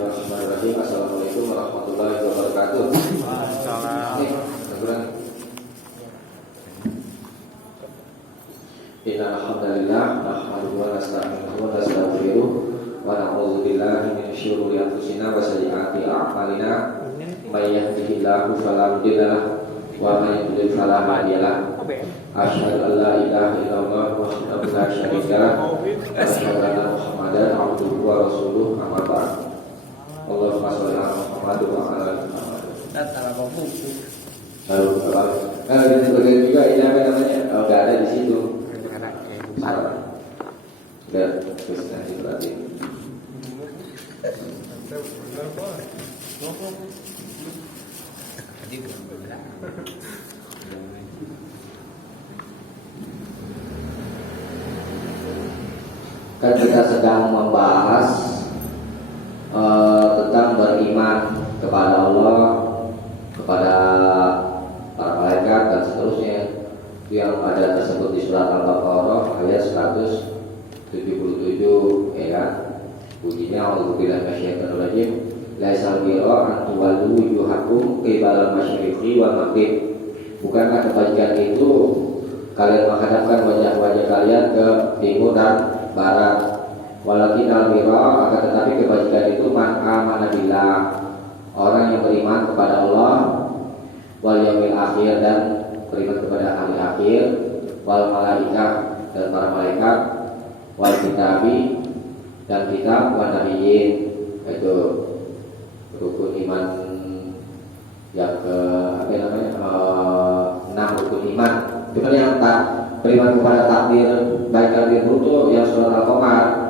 Bismillahirrahmanirrahim. Assalamualaikum warahmatullahi wabarakatuh. Innal hamdalillah nahmaduhu wa nasta'inuhu wa nastaghfiruh wa na'udzu billahi min syururi anfusina wa sayyiati a'malina. May yahdihillahu fala mudilla lahu wa may yudlil fala hadiya lahu. Asyhadu an la ilaha illallah wahdahu la syarika lahu wa asyhadu anna Muhammadan abduhu wa rasuluh. Amma ba'd. Allahumma shalli ala Muhammad wa ala ali Muhammad. Kalau ini sebagai juga ini apa namanya? Oh, nggak ada di situ. Dan terus nanti berarti. Kan kita sedang membahas tentang beriman kepada Allah, kepada para malaikat dan seterusnya yang ada tersebut di surat Al-Baqarah ayat 177, ya kan? Bunyinya A'udzubillahi minasyaitonir rajim. Laisal birra an tuwallu wujuhakum qibalal masyriqi wal maghrib. Bukankah kebajikan itu kalian menghadapkan wajah-wajah kalian ke timur dan barat? Walakinal birra, akan tetapi kebajikan itu man amana billah, orang yang beriman kepada Allah, wal yaumil akhir, dan beriman kepada hari akhir, wal malaikah, dan para malaikat, wal kitabi, dan kitab, wan nabiyyin. Itu rukun iman yang ke apa namanya? 6 rukun iman. Itu kan yang beriman kepada takdir, baik takdir buruk yang surat Al-Qamar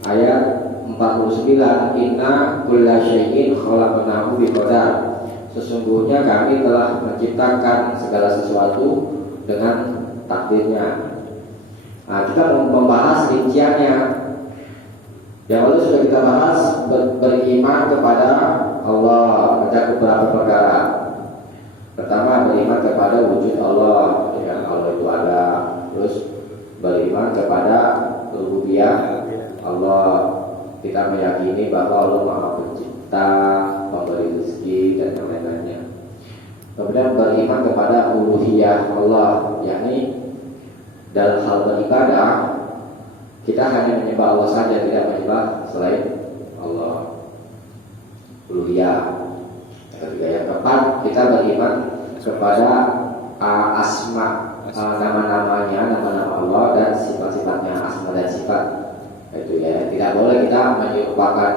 ayat 49. Inna kulla syai'in khalaqnahu biqadar. Sesungguhnya kami telah menciptakan segala sesuatu dengan takdirnya. Nah, kita membahas rinciannya. Yang lalu sudah kita bahas beriman kepada Allah. Ada beberapa perkara. Pertama, beriman kepada wujud Allah, ya, Allah itu ada. Terus beriman kepada rububiyah Allah. Kita meyakini bahwa Allah Maha Pencipta, pemberi rezeki dan yang lain-lainnya. Kemudian beriman kepada uluhiyah Allah, yakni dalam hal beribadah kita hanya menyembah Allah saja, tidak menyembah selain Allah. Uluhiyah. Yang keempat, kita beriman kepada asma, nama-namanya, nama-nama Allah dan sifat-sifatnya, asma dan sifat. Itu ya, tidak boleh kita menyerupakan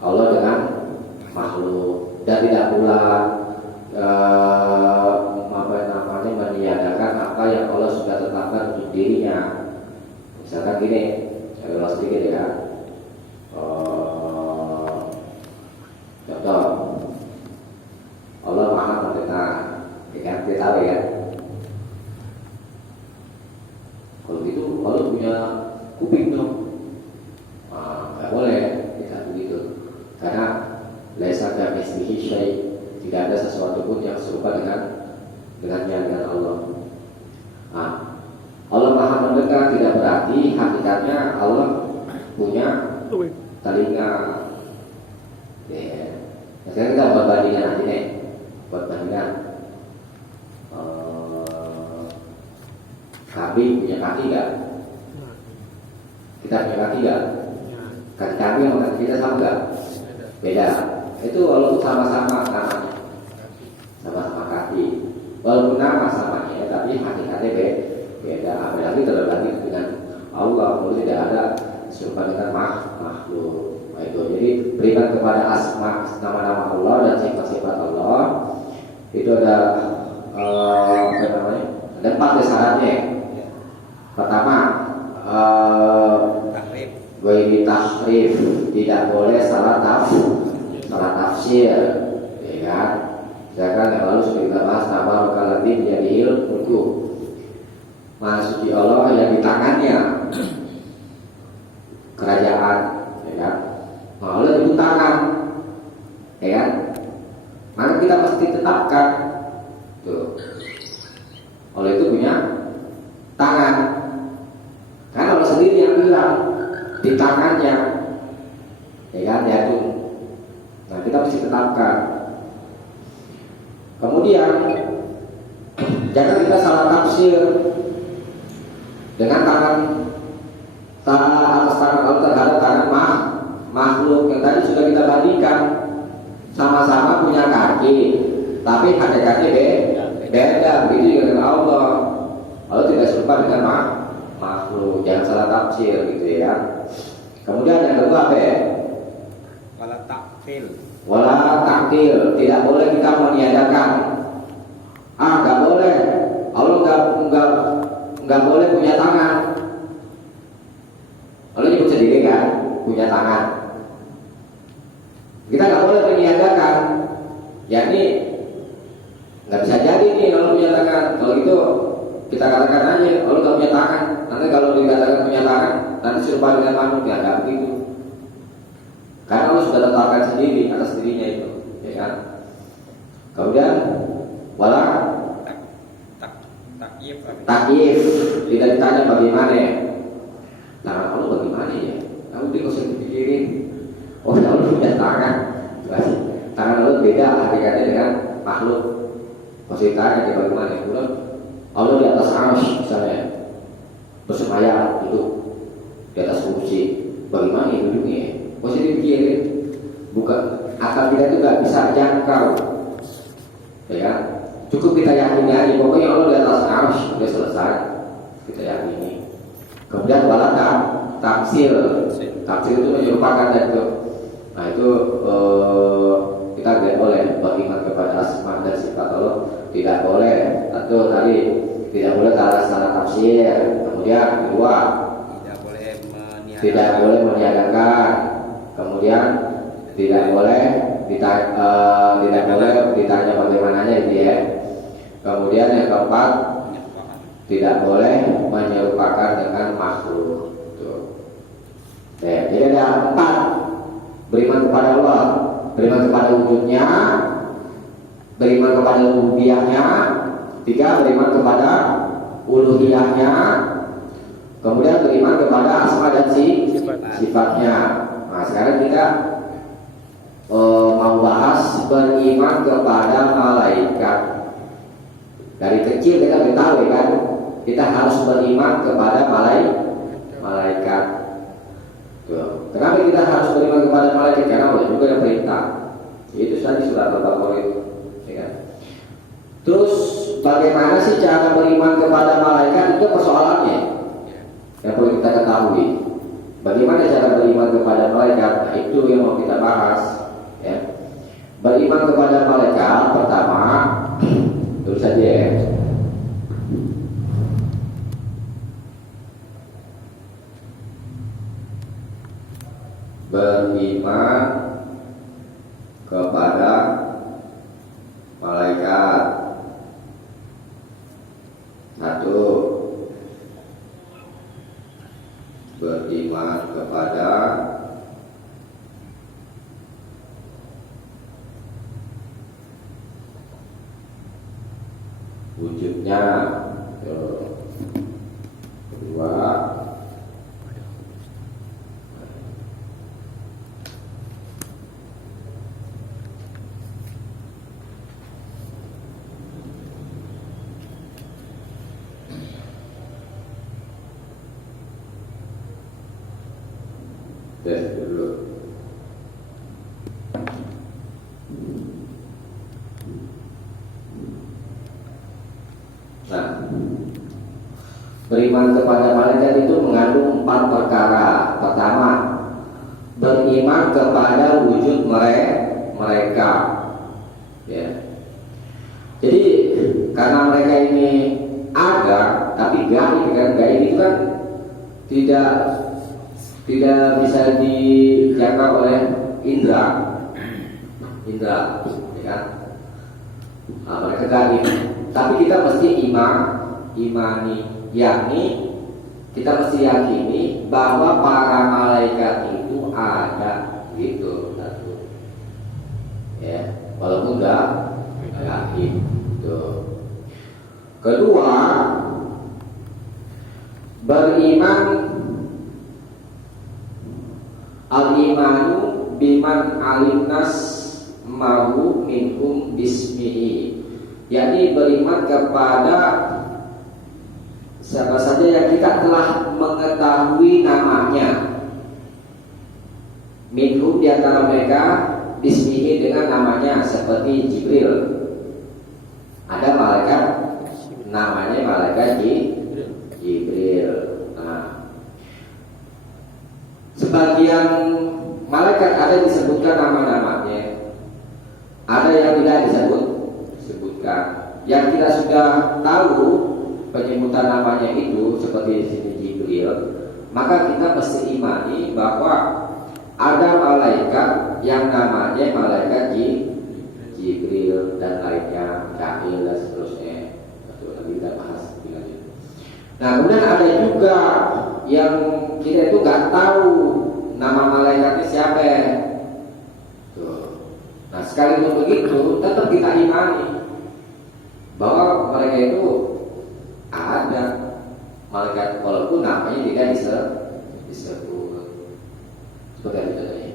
Allah dengan makhluk, dan tidak pula meniadakan apa yang Allah sudah tetapkan untuk dirinya. Misalkan gini, saya ulas sedikit ya. Contoh, Allah Maha mendengar, ya, kita tahu ya. Kalau gitu, Allah punya kuping dong. Nggak boleh kita begitu, karena laisa kamitslihi syai', tidak ada sesuatu pun yang serupa dengan Allah. Allah Maha mendengar tidak berarti hakikatnya Allah punya telinga. Ya. Sekarang kita buat bandingan nanti nih, buat bandingan. Kambing punya kaki nggak? Kita punya kaki nggak? Kaki kambing sama kaki kita sama nggak? Beda. Itu walaupun sama-sama namanya, sama-sama kaki, walaupun nama samanya, tapi hakikatnya beda. Apalagi terlebih dengan Allah, kalau tidak ada serupa dengan makhluk. Itu jadi beriman kepada asma, nama-nama Allah dan sifat-sifat Allah. Itu ada apa namanya? Ada 4 syaratnya. Pertama, Ghairi tahrif, tidak boleh salah tafsir, ya kan? Misalkan yang lalu sudah kita bahas tabarakalladzii biyadihil mulku, Maha suci Allah yang di tangannya kerajaan, ya kan? Allah itu tangan, ya kan? Maka kita mesti tetapkan, tuh, Allah itu punya tangan. Karena Allah sendiri yang bilang di tangannya, ya kan? Yaitu Nah, kita mesti tetapkan. Kemudian jangan kita salah tafsir dengan tangan atas tangan Allah terhadap tangan makhluk yang tadi sudah kita bandingkan. Sama-sama punya kaki, tapi hakikatnya beda. Begitu juga dengan Allah. Allah tidak serupa dengan makhluk. Jangan salah tafsir gitu ya. Kemudian yang kedua apa ya? Wala taktil. Tidak boleh kita meniadakan. Nggak boleh. Allah nggak boleh punya tangan. Allah nyebut sendiri kan, punya tangan. Kita nggak boleh meniadakan. Jadi nggak bisa jadi nih kalau punya tangan. Kalau itu kita katakan aja, Allah nggak punya tangan. Nanti kalau dikatakan punya tangan, nanti serupa dengan makhluk ya nggak begitu. Karena Allah sudah letakkan sendiri atas dirinya itu, ya kan? Kemudian wala takyif, tidak ditanya bagaimana. Tangan Allah bagaimana ya? Kamu tidak usah dipikirin. Oh, Allah punya tangan. Tangan Allah beda hakikatnya dengan makhluk. Maksudnya tangan ya bagaimana? Allah di atas arsy misalnya bersemayam duduk di atas kursi. Bagaimana ya duduknya? Maksudnya dipikirin. Bukan akal kita itu nggak bisa jangkau. Ya, cukup kita yakini aja. Pokoknya Allah di atas arsy sudah selesai. Kita yakini. Kemudian balatan tafsir itu menyerupakan itu. Nah itu kita tidak boleh beriman kepada asma dan sifat Allah, tidak boleh. Atau tadi tidak boleh salah tafsir. Kemudian kedua tidak boleh meniadakan. Kemudian tidak boleh ditanya bagaimananya itu ya. Kemudian yang keempat tidak boleh menyerupakan dengan makhluk. Jadi ada 4: beriman kepada Allah, beriman kepada wujudnya, beriman kepada rububiyahnya, 3 beriman kepada uluhiyahnya, kemudian beriman kepada asma dan sifatnya. Nah sekarang kita mau bahas beriman kepada malaikat. Dari kecil kita ketahui kan, kita harus beriman kepada malaikat. Tuh. Kenapa kita harus beriman kepada malaikat? Karena Allah juga yang perintah. Itu tadi surat Al-Baqarah itu. Ya kan? Terus bagaimana sih cara beriman kepada malaikat? Itu persoalannya yang perlu kita ketahui. Bagaimana cara beriman kepada malaikat? Nah, itu yang mau kita bahas. Ya. Beriman kepada malaikat pertama, terus saja ya. Beriman kepada malaikat. 1. Beriman kepada wujudnya. 2. Tes dulu. Nah, beriman kepada malaikat itu mengandung 4 perkara. Pertama, beriman kepada wujud mereka. Ya. Jadi karena mereka ini ada, tapi gaib kan, gaib itu kan tidak bisa dijangkau oleh indra, ya kan? Nah, mereka gaib. Tapi kita mesti imani, yakni kita mesti yakini bahwa para malaikat itu ada gitu, ya, walaupun enggak gaib. Kedua, beriman al-imanu biman alimnas mahu minhum bismihi, yakni beriman kepada siapa saja yang kita telah mengetahui namanya, minhum di antara mereka, bismihi dengan namanya, seperti Jibril. Ada malaikat namanya malaikat Jibril. Nah, sebagian malaikat ada disebutkan nama-namanya, ada yang tidak disebutkan. Yang kita sudah tahu penyebutan namanya itu seperti di sini Jibril, maka kita mesti imani bahwa ada malaikat yang namanya malaikat Jibril dan lainnya, Mikail dan seterusnya. Itu nanti kita bahas lebih lanjut. Nah, kemudian ada juga yang kita itu nggak tahu nama malaikatnya siapa. Tuh. Nah, sekalipun begitu, tetap kita imani bahwa mereka itu ada malaikat, walaupun namanya tidak disebut. Seperti itu tadi.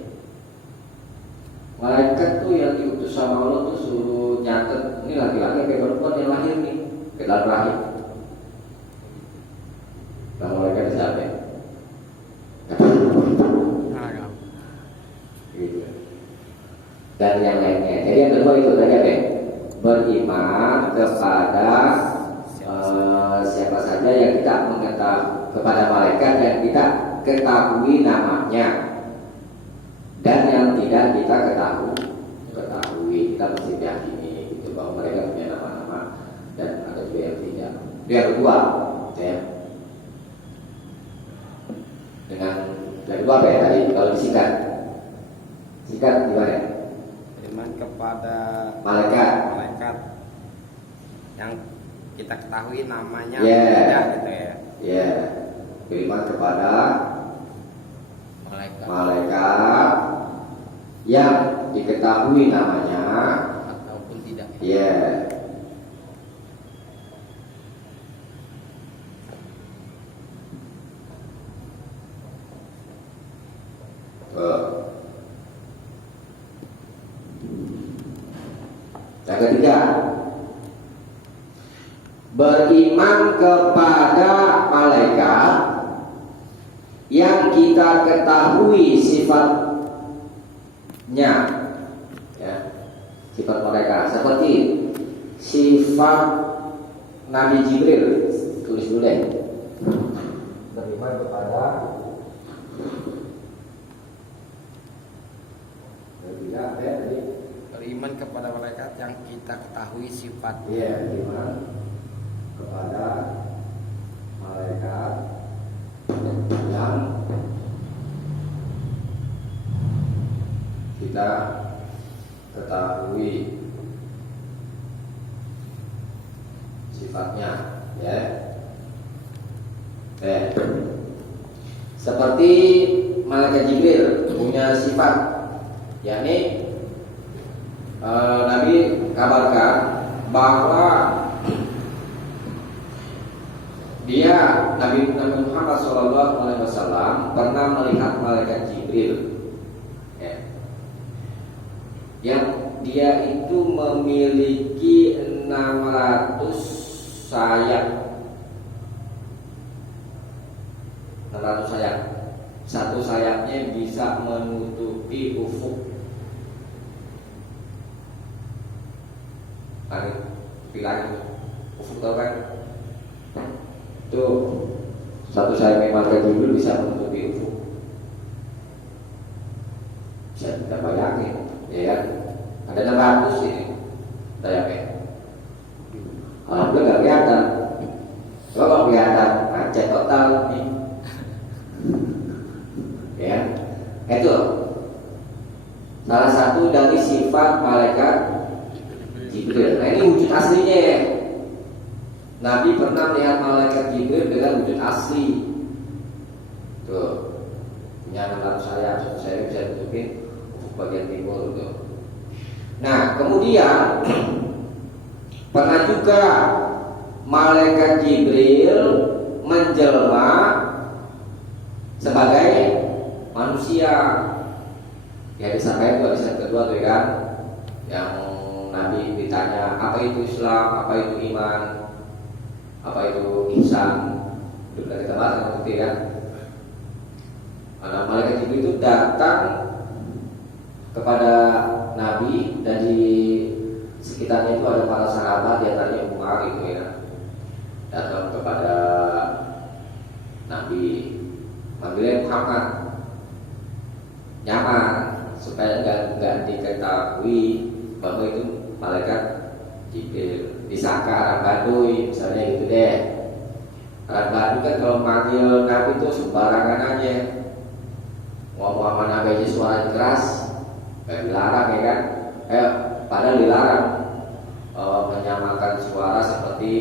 Malaikat tuh yang diutus sama Allah tuh suruh nyatet, ini laki-laki kayak perempuan yang lahir nih, kayak dalam rahim. Nah, malaikat siapa? Gitu. Dan yang lainnya. Jadi yang kedua itu tadi apa? Beriman kepada siapa saja yang kita mengetahui, kepada malaikat yang kita ketahui namanya, dan yang tidak kita ketahui, kita mesti yakini itu bahwa mereka punya nama-nama, dan ada juga yang tidak. Itu yang kedua, ya. Dengan yang kedua apa ya tadi? Kalau disingkat gimana? Beriman kepada Malaikat yang kita ketahui namanya, gitu ya. Ya, beriman kepada malaikat yang diketahui namanya ataupun tidak. Ya. Yang ketiga, beriman kepada malaikat yang kita ketahui sifatnya, ya, sifat mereka, seperti sifat Nabi Jibril. Tulis dulu deh. Beriman kepada Beriman kepada malaikat yang kita ketahui sifatnya. Iya, beriman kepada malaikat yang kita ketahui sifatnya, ya. Seperti malaikat Jibril punya sifat, yakni Nabi kabarkan bahwa Nabi Muhammad SAW pernah melihat malaikat Jibril, ya, yang dia itu memiliki 600 sayap. 600 sayap. Satu sayapnya bisa menutupi ufuk langit, langit, ufuk, tahu kan? Itu satu sayap malaikat Jibril bisa menutupi ufuk. Bisa kita bayangin, ya kan? Ada 600 ini sayapnya. Alhamdulillah nggak kelihatan. Kalau nggak kelihatan, macet total nih. Ya, itu salah satu dari sifat malaikat Jibril. Nah, ini wujud aslinya ya. Nabi pernah melihat malaikat Jibril dengan wujud asli. Tuh, punya 600 sayap, satu sayap bisa tutupin ufuk bagian timur tuh. Nah, kemudian pernah juga malaikat Jibril menjelma sebagai manusia. Ya disampaikan itu hadis yang kedua tuh kan, yang Nabi ditanya apa itu Islam, apa itu iman, apa itu ihsan. Sudah kita bahas nanti kan. Karena malaikat Jibril itu datang kepada Nabi dan di sekitarnya itu ada para sahabat, di antaranya Umar gitu ya. Datang kepada Nabi, manggilnya Muhammad, nyaman supaya nggak diketahui bahwa itu malaikat Jibril. Disangka orang Baduy misalnya gitu deh. Orang Baduy kan kalau manggil Nabi itu sembarangan aja, ngomong sama Nabi aja suara keras, kayak dilarang ya kan? Padahal dilarang menyamakan suara seperti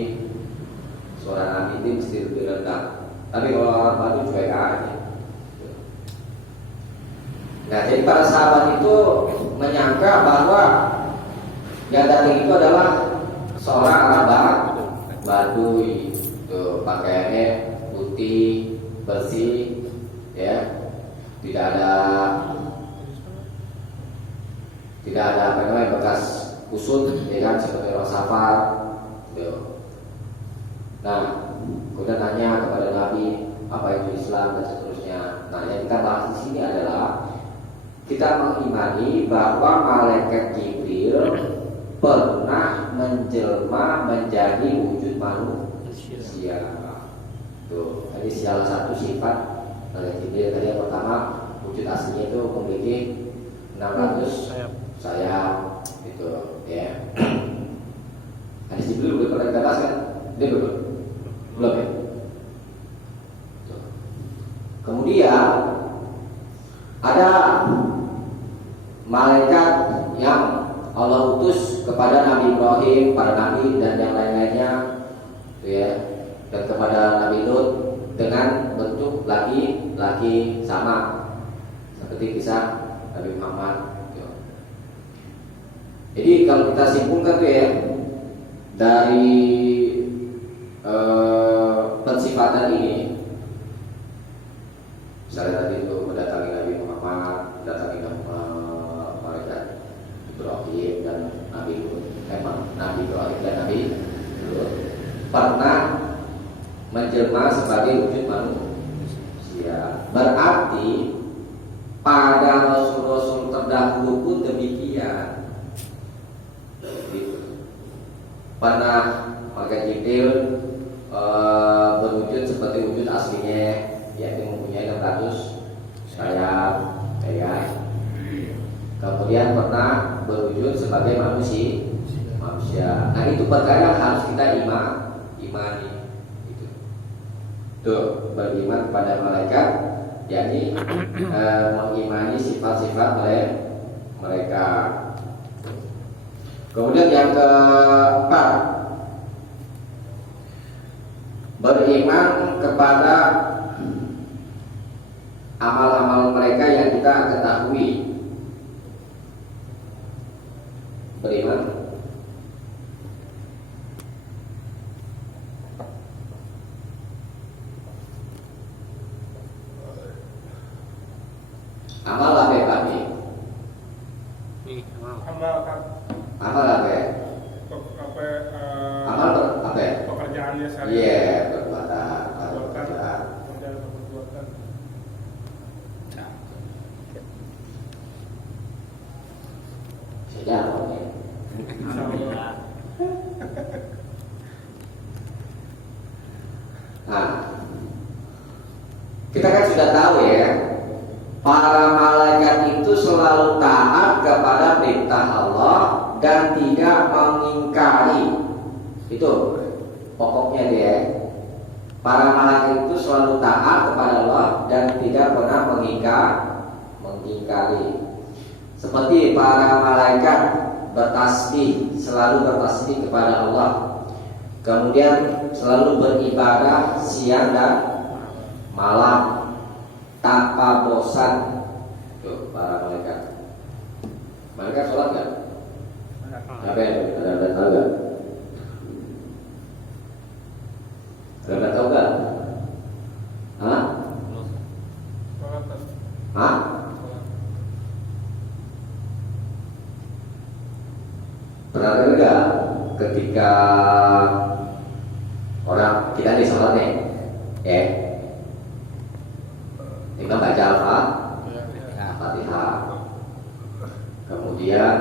suara Nabi itu mesti lebih rendah. Tapi kalau orang Baduy cuek aja. Nah, jadi para sahabat itu menyangka bahwa yang datang itu adalah seorang orang Baduy, tuh pakaiannya putih bersih, ya, tidak ada apa namanya bekas kusut, ya kan, seperti orang safar, tuh. Nah, kemudian nanya kepada Nabi apa itu Islam dan seterusnya. Nah, yang kita bahas di sini adalah kita mengimani bahwa malaikat Jibril pernah menjelma menjadi wujud manusia. Tuh, jadi salah satu sifat malaikat Jibril tadi yang pertama, wujud aslinya itu memiliki 600 sayap, gitu ya. Hadis Jibril udah pernah kita bahas kan? Dia belum ya? Kemudian ada malaikat yang Allah utus kepada Nabi Ibrahim, para nabi dan yang lain-lainnya, ya, dan kepada Nabi Lut dengan bentuk laki-laki sama seperti kisah Nabi Muhammad. Jadi kalau kita simpulkan tuh ya dari pensifatan ini, misalnya tadi itu mendatangi Nabi Muhammad, mendatangi malaikat Ibrahim dan Nabi Lut. Memang Nabi Ibrahim dan Nabi Lut pernah menjelma sebagai wujud manusia. Berarti pada rasul-rasul terdahulu pun demikian. Pernah malaikat Jibril berwujud seperti wujud aslinya, yaitu mempunyai 600 sayap, ya. Kemudian pernah berwujud sebagai manusia. Nah, itu perkara yang harus kita imani. Gitu. Tuh, beriman kepada malaikat, yakni mengimani sifat-sifat mereka. Kemudian yang keempat, beriman kepada amal-amal mereka yang kita ketahui. Beriman amal apa ya Pak? Amal apa ya? Amal apa ya? Pekerjaannya saya. Iya, perbuatan. Sejak ya. Nah, kita kan sudah tahu ya, para malaikat itu selalu taat kepada perintah Allah dan tidak mengingkari. Itu pokoknya dia. Para malaikat itu selalu taat kepada Allah dan tidak pernah mengingkari. Seperti para malaikat bertasbih, selalu bertasbih kepada Allah. Kemudian selalu beribadah siang dan malam tanpa bosan. Tuh, para malaikat. Malaikat sholat kan? Apa ya? Ada tahu gak? Ada tahu gak? Hah? Hah? Pernah dengar nggak ketika orang kita di sholat nih, ya, imam baca Al-Fatihah, kemudian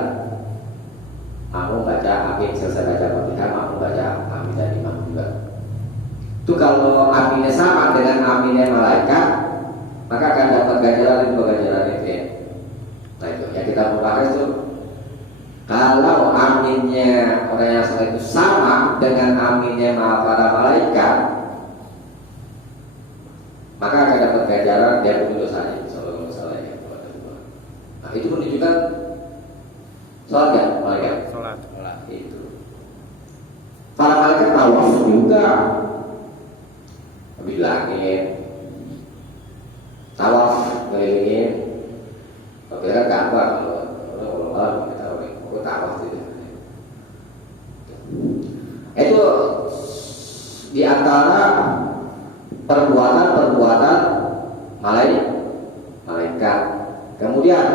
makmum baca amin, selesai baca Al-Fatihah, makmum baca amin dan imam juga. Itu kalau aminnya sama dengan aminnya malaikat, maka akan dapat ganjaran itu ya. Nah itu yang kita mau bahas itu. Kalau aminnya orang yang salah itu sama dengan aminnya para malaikat, maka akan dapat ganjaran dia pun dosanya. Kalau salah ya. Nah itu menunjukkan sholat kan malaikat. Sholat. Itu. Para malaikat tawaf juga. Bilangin tawaf ngelilingin. Oke kan Ka'bah kalau orang kita tawaf itu di antara perbuatan malaikat. Kemudian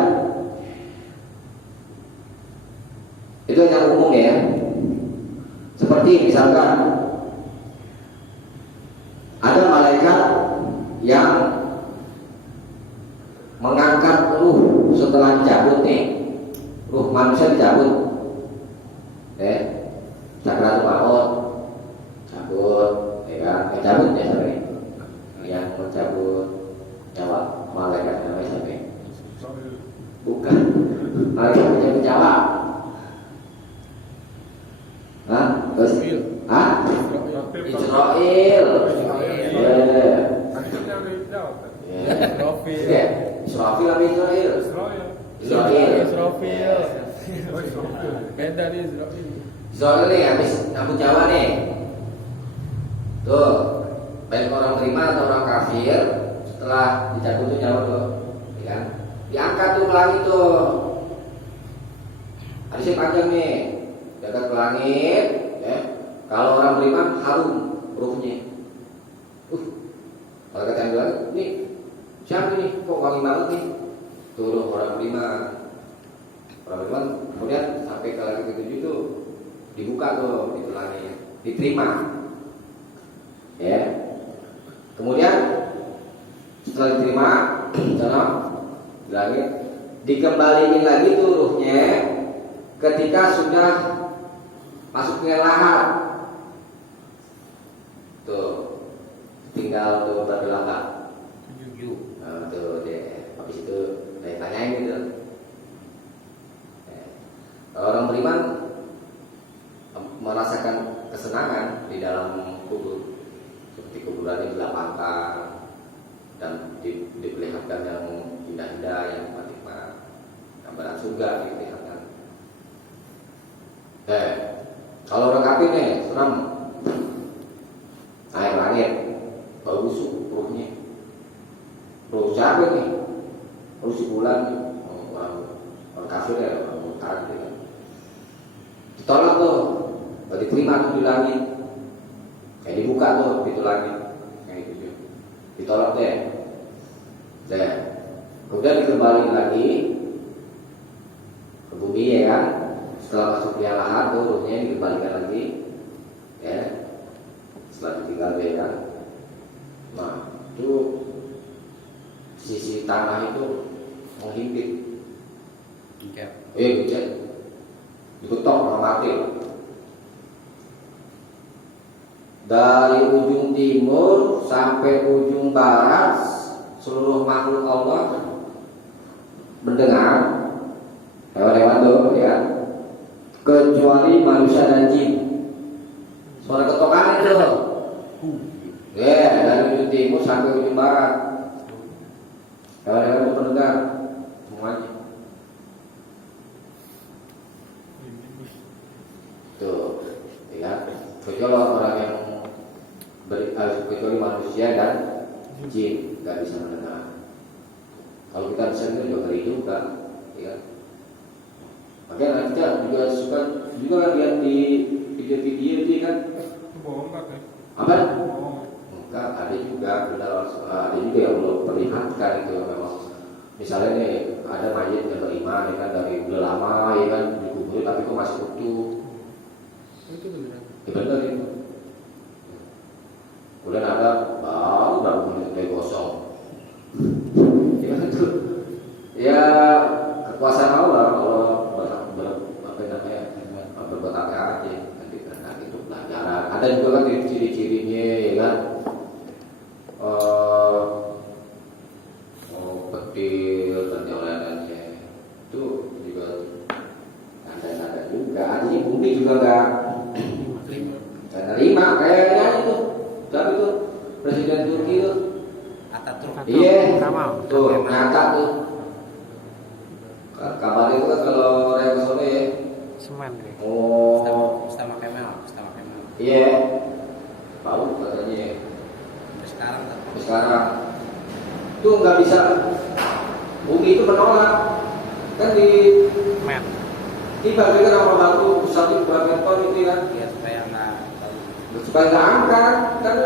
itu yang umum ya, seperti misalkan ada malaikat yang mengangkat ruh setelah dicabut nih, ruh manusia dicabut, Sakratul Maut cabut, ya kan? Cabut ya sampai yang mencabut nyawa malaikat namanya sampai bukan malaikat mencabut nyawa, terus Israel. Israfil apa Israel? Beda nih Israfil. Israel nih habis nyambut nyawa nih. Tuh, baik orang terima atau orang kafir, setelah dicabut tuh nyawa tuh, ya kan? Diangkat tuh ke langit tuh. Hadisnya panjang nih, diangkat ke langit, ya. Kalau orang beriman harum ruhnya. Kalau kata yang bilang, nih siapa nih? Kok wangi banget nih? Tuh orang beriman. Orang beriman kemudian sampai ke langit ketujuh itu dibuka tuh itu langit, diterima. Ya. Kemudian setelah diterima, di langit dikembaliin lagi tuh ruhnya ketika sudah masuk ke lahat. Tuh tinggal tuh bergelapa 7. Tuh deh, habis itu tanyain gitu. Kalau orang beriman merasakan kesenangan di dalam kubur, seperti kuburannya dilapangkan dan diperlihatkan yang indah-indah, yang nikmat, gambaran surga diperlihatkan. Kalau orang kafir nih serem, air langit, bau busuk ruhnya. Ruh siapa nih? Ruh si bulan, orang kafir ya, orang murtad gitu. Ditolak tuh, gak diterima tuh di langit. Kayak dibuka tuh pintu langit, kayak gitu. Ditolak deh. Kemudian dikembaliin lagi ke bumi ya kan. Setelah masuk ke lahat tuh ruhnya dikembalikan lagi, ya. Setelah ditinggal ya kan. Nah itu sisi tanah itu menghimpit. Gicet. Diketok orang mati. Dari ujung timur sampai ujung barat seluruh makhluk Allah mendengar hewan-hewan tuh ya, kecuali manusia dan jin. Suara ketokan itu dari ujung timur sampai ujung barat hewan-hewan itu mendengar semuanya. Tuh, ya, kecuali orang yang kecuali manusia dan jin nggak bisa mendengar. Kalau kita bisa dengar juga ngeri juga, ya. Makanya kita juga suka juga lihat di video-video itu kan. Bohong kan? Apa? Enggak, ada juga yang belum perlihatkan itu memang. Misalnya nih ada mayat yang beriman ya kan dari udah lama ya kan dikubur tapi kok masih utuh. Itu beneran. Dibenerin. Kemudian ada baru menit dari kosong. Gimana tuh? Ya kekuasaan Allah kalau berbuat apa aja nanti karena itu pelajaran. Ada juga kan ciri-cirinya ya kan. Petir dan yang lainnya itu juga ada juga. Artinya bumi juga nggak terima kayaknya itu. Tapi tuh Presiden Turki tuh Ataturk. iya Kamal. tuh nyata tuh. Kabar itu kan kalau Raya Solo ya. Semen deh. Oh Mustafa Kemal. iya tahu katanya. Sekarang tak. Sekarang tuh nggak bisa, bumi itu menolak kan Men. dibagikan sama batu satu berapa ton itu kan Ya supaya nggak supaya nggak angkat kan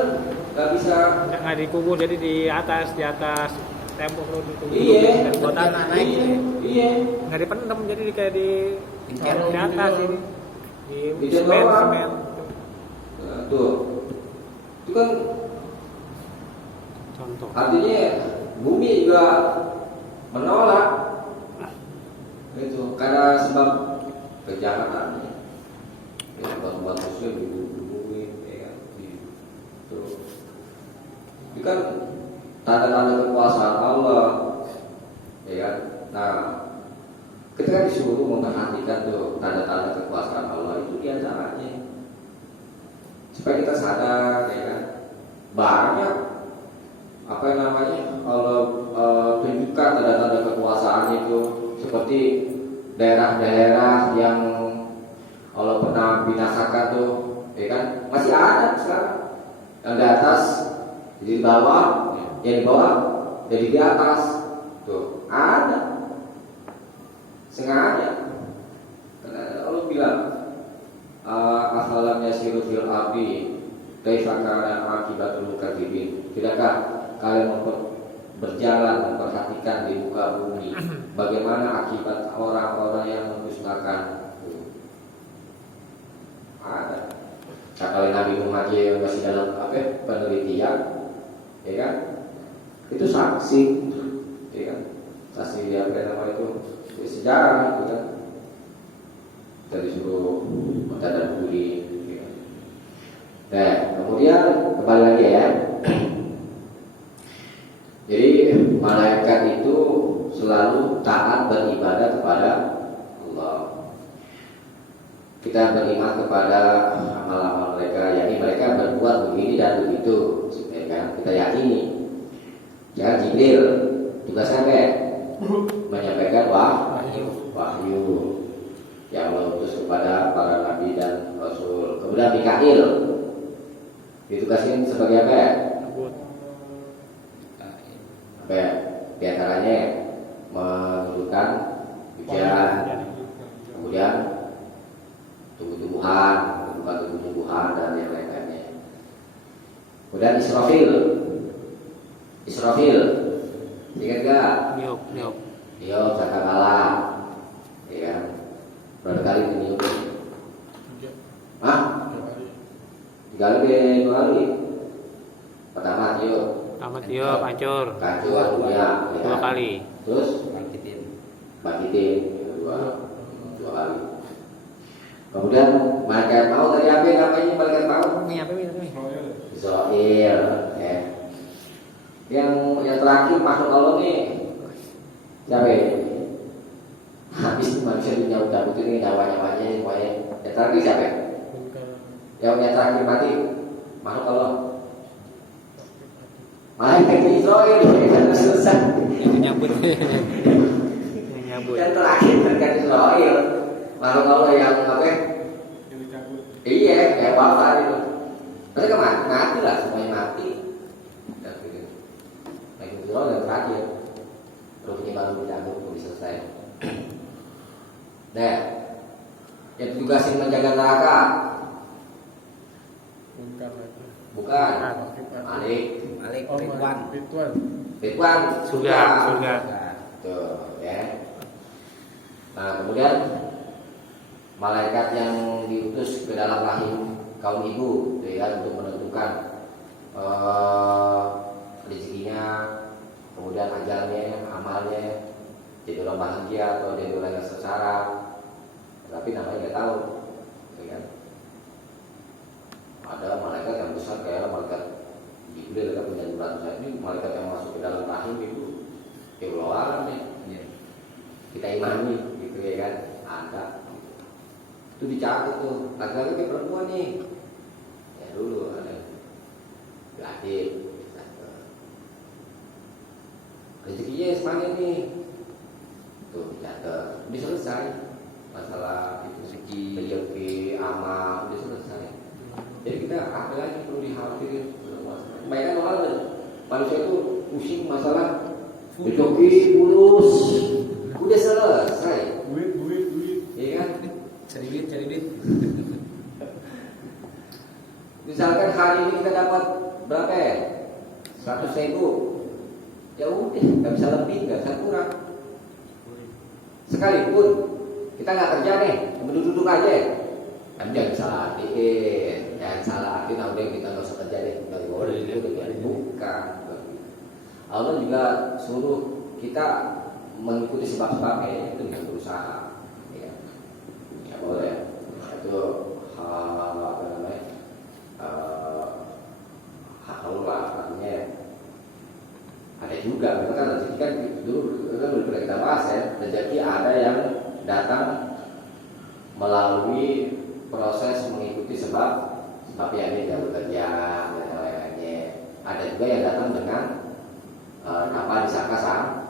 nggak bisa. Nggak dikubur jadi di atas tembok lo dikubur. Iya. Dan buatan naik. Iya Nggak dipendem jadi kayak di Tinggal di atas ini. Di Di semen. bawah. Nah, tuh itu kan Contoh. artinya bumi juga menolak itu karena sebab kejahatannya ya, buat muslim dibunuhin ya kan itu kan tanda-tanda kekuasaan Allah ya kan. Nah kita disuruh memperhatikan tuh tanda-tanda kekuasaan Allah itu diantaranya supaya kita sadar ya kan banyak apa yang namanya Allah tunjukkan tanda-tanda kekuasaan itu seperti daerah-daerah yang Allah pernah binasakan tuh ya kan masih ada sekarang yang di atas jadi di bawah yang di bawah jadi di atas tuh ada sengaja karena Allah bilang afalam yasiru fil ardi kaifa kana akibatul mukadzibin. Tidakkah kalian berjalan memperhatikan di muka bumi bagaimana akibat orang-orang yang mendustakan? Ada. Nah, kalau Nabi Muhammad masih dalam penelitian, ya kan? Itu saksi, ya kan? Saksi dia apa itu? Sejarah, gitu kan? Kita disuruh mentadaburi. Ya. Nah, kemudian kembali lagi ya. Jadi malaikat itu selalu taat beribadah kepada Allah. Kita beriman kepada amal-amal mereka, yakni mereka berbuat begini dan begitu, ya kan? Kita yakini. Jangan Jibril tugasnya apa? Menyampaikan wahyu yang mengutus kepada para nabi dan rasul. Kemudian Mikail ditugasin sebagai apa? Apa di antaranya menurunkan hujan, kemudian tumbuh-tumbuhan, bukan tumbuh-tumbuhan dan yang lain-lainnya. Kemudian Israfil, ingat gak? Niup cakrawala, ya kan? Berapa kali niup? Hah? 3 kali, 2 kali. Pertama niup. Hancur. Ya. 2 kali. Terus bangkitin dua kali. Kemudian malaikat maut dari apa namanya malaikat maut? Israel, ya. Yang terakhir makhluk Allah nih siapa ya? Habis manusia cabut ini nyawa-nyawanya semuanya. Yang terakhir siapa? Yang terakhir mati makhluk Allah. Malaikat Israel itu selesai. Yang nyambut. Yang terakhir malaikat Israel makhluk Allah yang apa? Iya, yang wafat itu. Mereka mati lah, semuanya mati. Malaikat Israel yang terakhir. Ruhnya baru dicabut, baru selesai. Nah, yang tugasin menjaga neraka. Bukan. Malik Ridwan Surga. Tuh ya. Nah kemudian malaikat yang diutus ke dalam rahim kaum ibu, ya, untuk menentukan rezekinya, kemudian ajalnya, amalnya, jadi orang bahagia atau jadi orang yang sengsara, tapi namanya nggak tahu, ya kan? Ada malaikat yang besar kayak malaikat Jibril, kan punya 200 ini malaikat yang masuk ke dalam rahim itu keluaran nih, kita imani, gitu ya kan? Ada, itu dicatat tuh, laki-laki ke perempuan nih, ya dulu ada, lahir, rezekinya semakin nih, tuh dicatat, udah selesai masalah itu rezeki, amal, udah selesai. Jadi kita ada lagi perlu dikhawatirin. Kebanyakan orang manusia itu pusing masalah rezeki mulus, udah selesai. Duit. Iya kan? Cari duit. Misalkan hari ini kita dapat berapa ya? 100.000. Ya udah, nggak bisa lebih, nggak bisa kurang. Sekalipun kita nggak kerja nih, duduk aja. Kan jangan salah artiin, jangan salah artiin. Nah udah kita nggak usah kerja deh, nggak boleh itu bukan. Allah juga suruh kita mengikuti sebab-sebabnya, itu dengan berusaha. Ya boleh. Itu hak namanya, hak Allah, artinya ada juga. Kan rezeki kan dulu kan udah kita bahas ya, rezeki ada yang datang melalui proses mengikuti sebabnya dia bekerja dan lain-lainnya. Ada juga yang datang dengan apa disangka-sangka.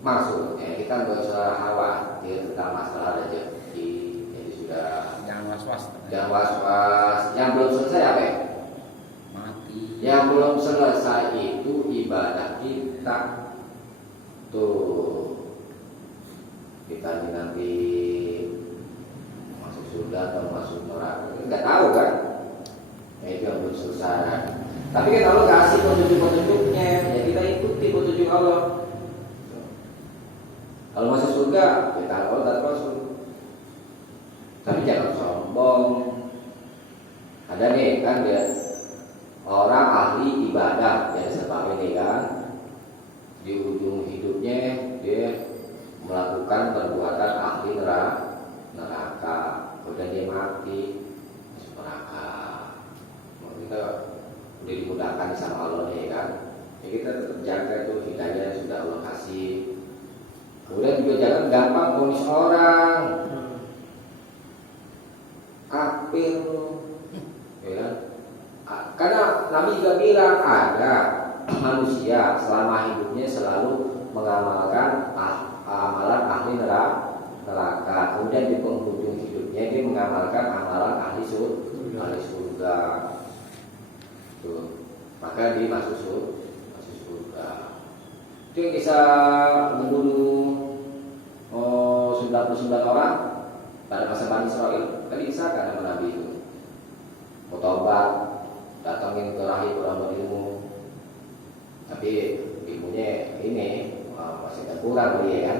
Maksudnya kita nggak usah khawatir tentang masalah rezeki. Jadi sudah jangan was-was. Yang belum selesai apa ya? Mati. Yang belum selesai itu ibadah kita. Tuh, kita nanti masuk surga atau masuk neraka, nggak tahu kan? Itu yang belum selesai. Tapi kan Allah kasih petunjuk-petunjuknya, ya kita ikuti petunjuk Allah. Kalau masuk surga, kita Allah dan Rasul. Tapi jangan sombong. Ada nih kan dia orang ahli ibadah yang sebab ini kan, di ujung hidupnya dia melakukan perbuatan ahli neraka, kemudian dia mati masuk neraka. Kita udah dimudahkan sama Allah nih kan, ya kita tetap jaga itu hidayah yang sudah Allah kasih. Kemudian juga jangan gampang vonis orang, kafir, ya kan? Karena Nabi juga bilang ada manusia selama hidupnya selalu mengamalkan amalan ahli neraka, kemudian di penghujung hidupnya dia mengamalkan amalan ahli surga. Tuh, maka dia masuk surga. Itu yang bisa membunuh 99 orang pada masa Bani Israel. Tadi disahkan sama Nabi itu. Mau tobat, datangin ke rahib orang berilmu. Tapi ilmunya ini masih kurang dia kan.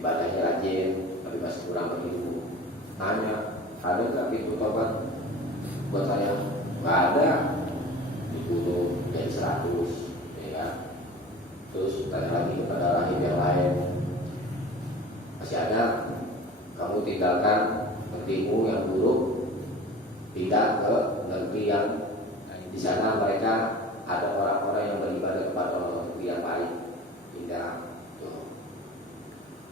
Ibadahnya rajin, tapi masih kurang berilmu. Nanya, ada nggak pintu tobat buat saya? Nggak ada. Dibunuh jadi 100, ya kan? Terus tanya lagi kepada rahib yang lain, masih ada? Kamu tinggalkan negerimu yang buruk, pindah ke negeri yang di sana mereka ada orang-orang yang beribadah kepada Allah, negeri yang baik. Pindah.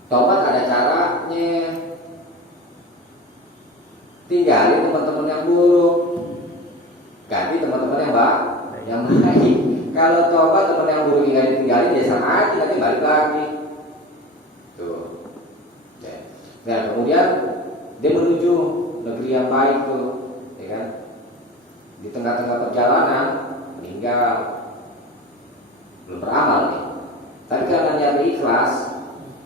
Tobat ada caranya. Tinggalin teman-teman yang buruk, ganti teman-teman yang baik. Kalau tobat teman yang buruk tinggalin ya sama aja, nanti balik lagi. Tuh. Nah kemudian dia menuju negeri yang baik tuh, ya kan? Di tengah-tengah perjalanan meninggal, belum beramal nih. Tapi karena niat ikhlas,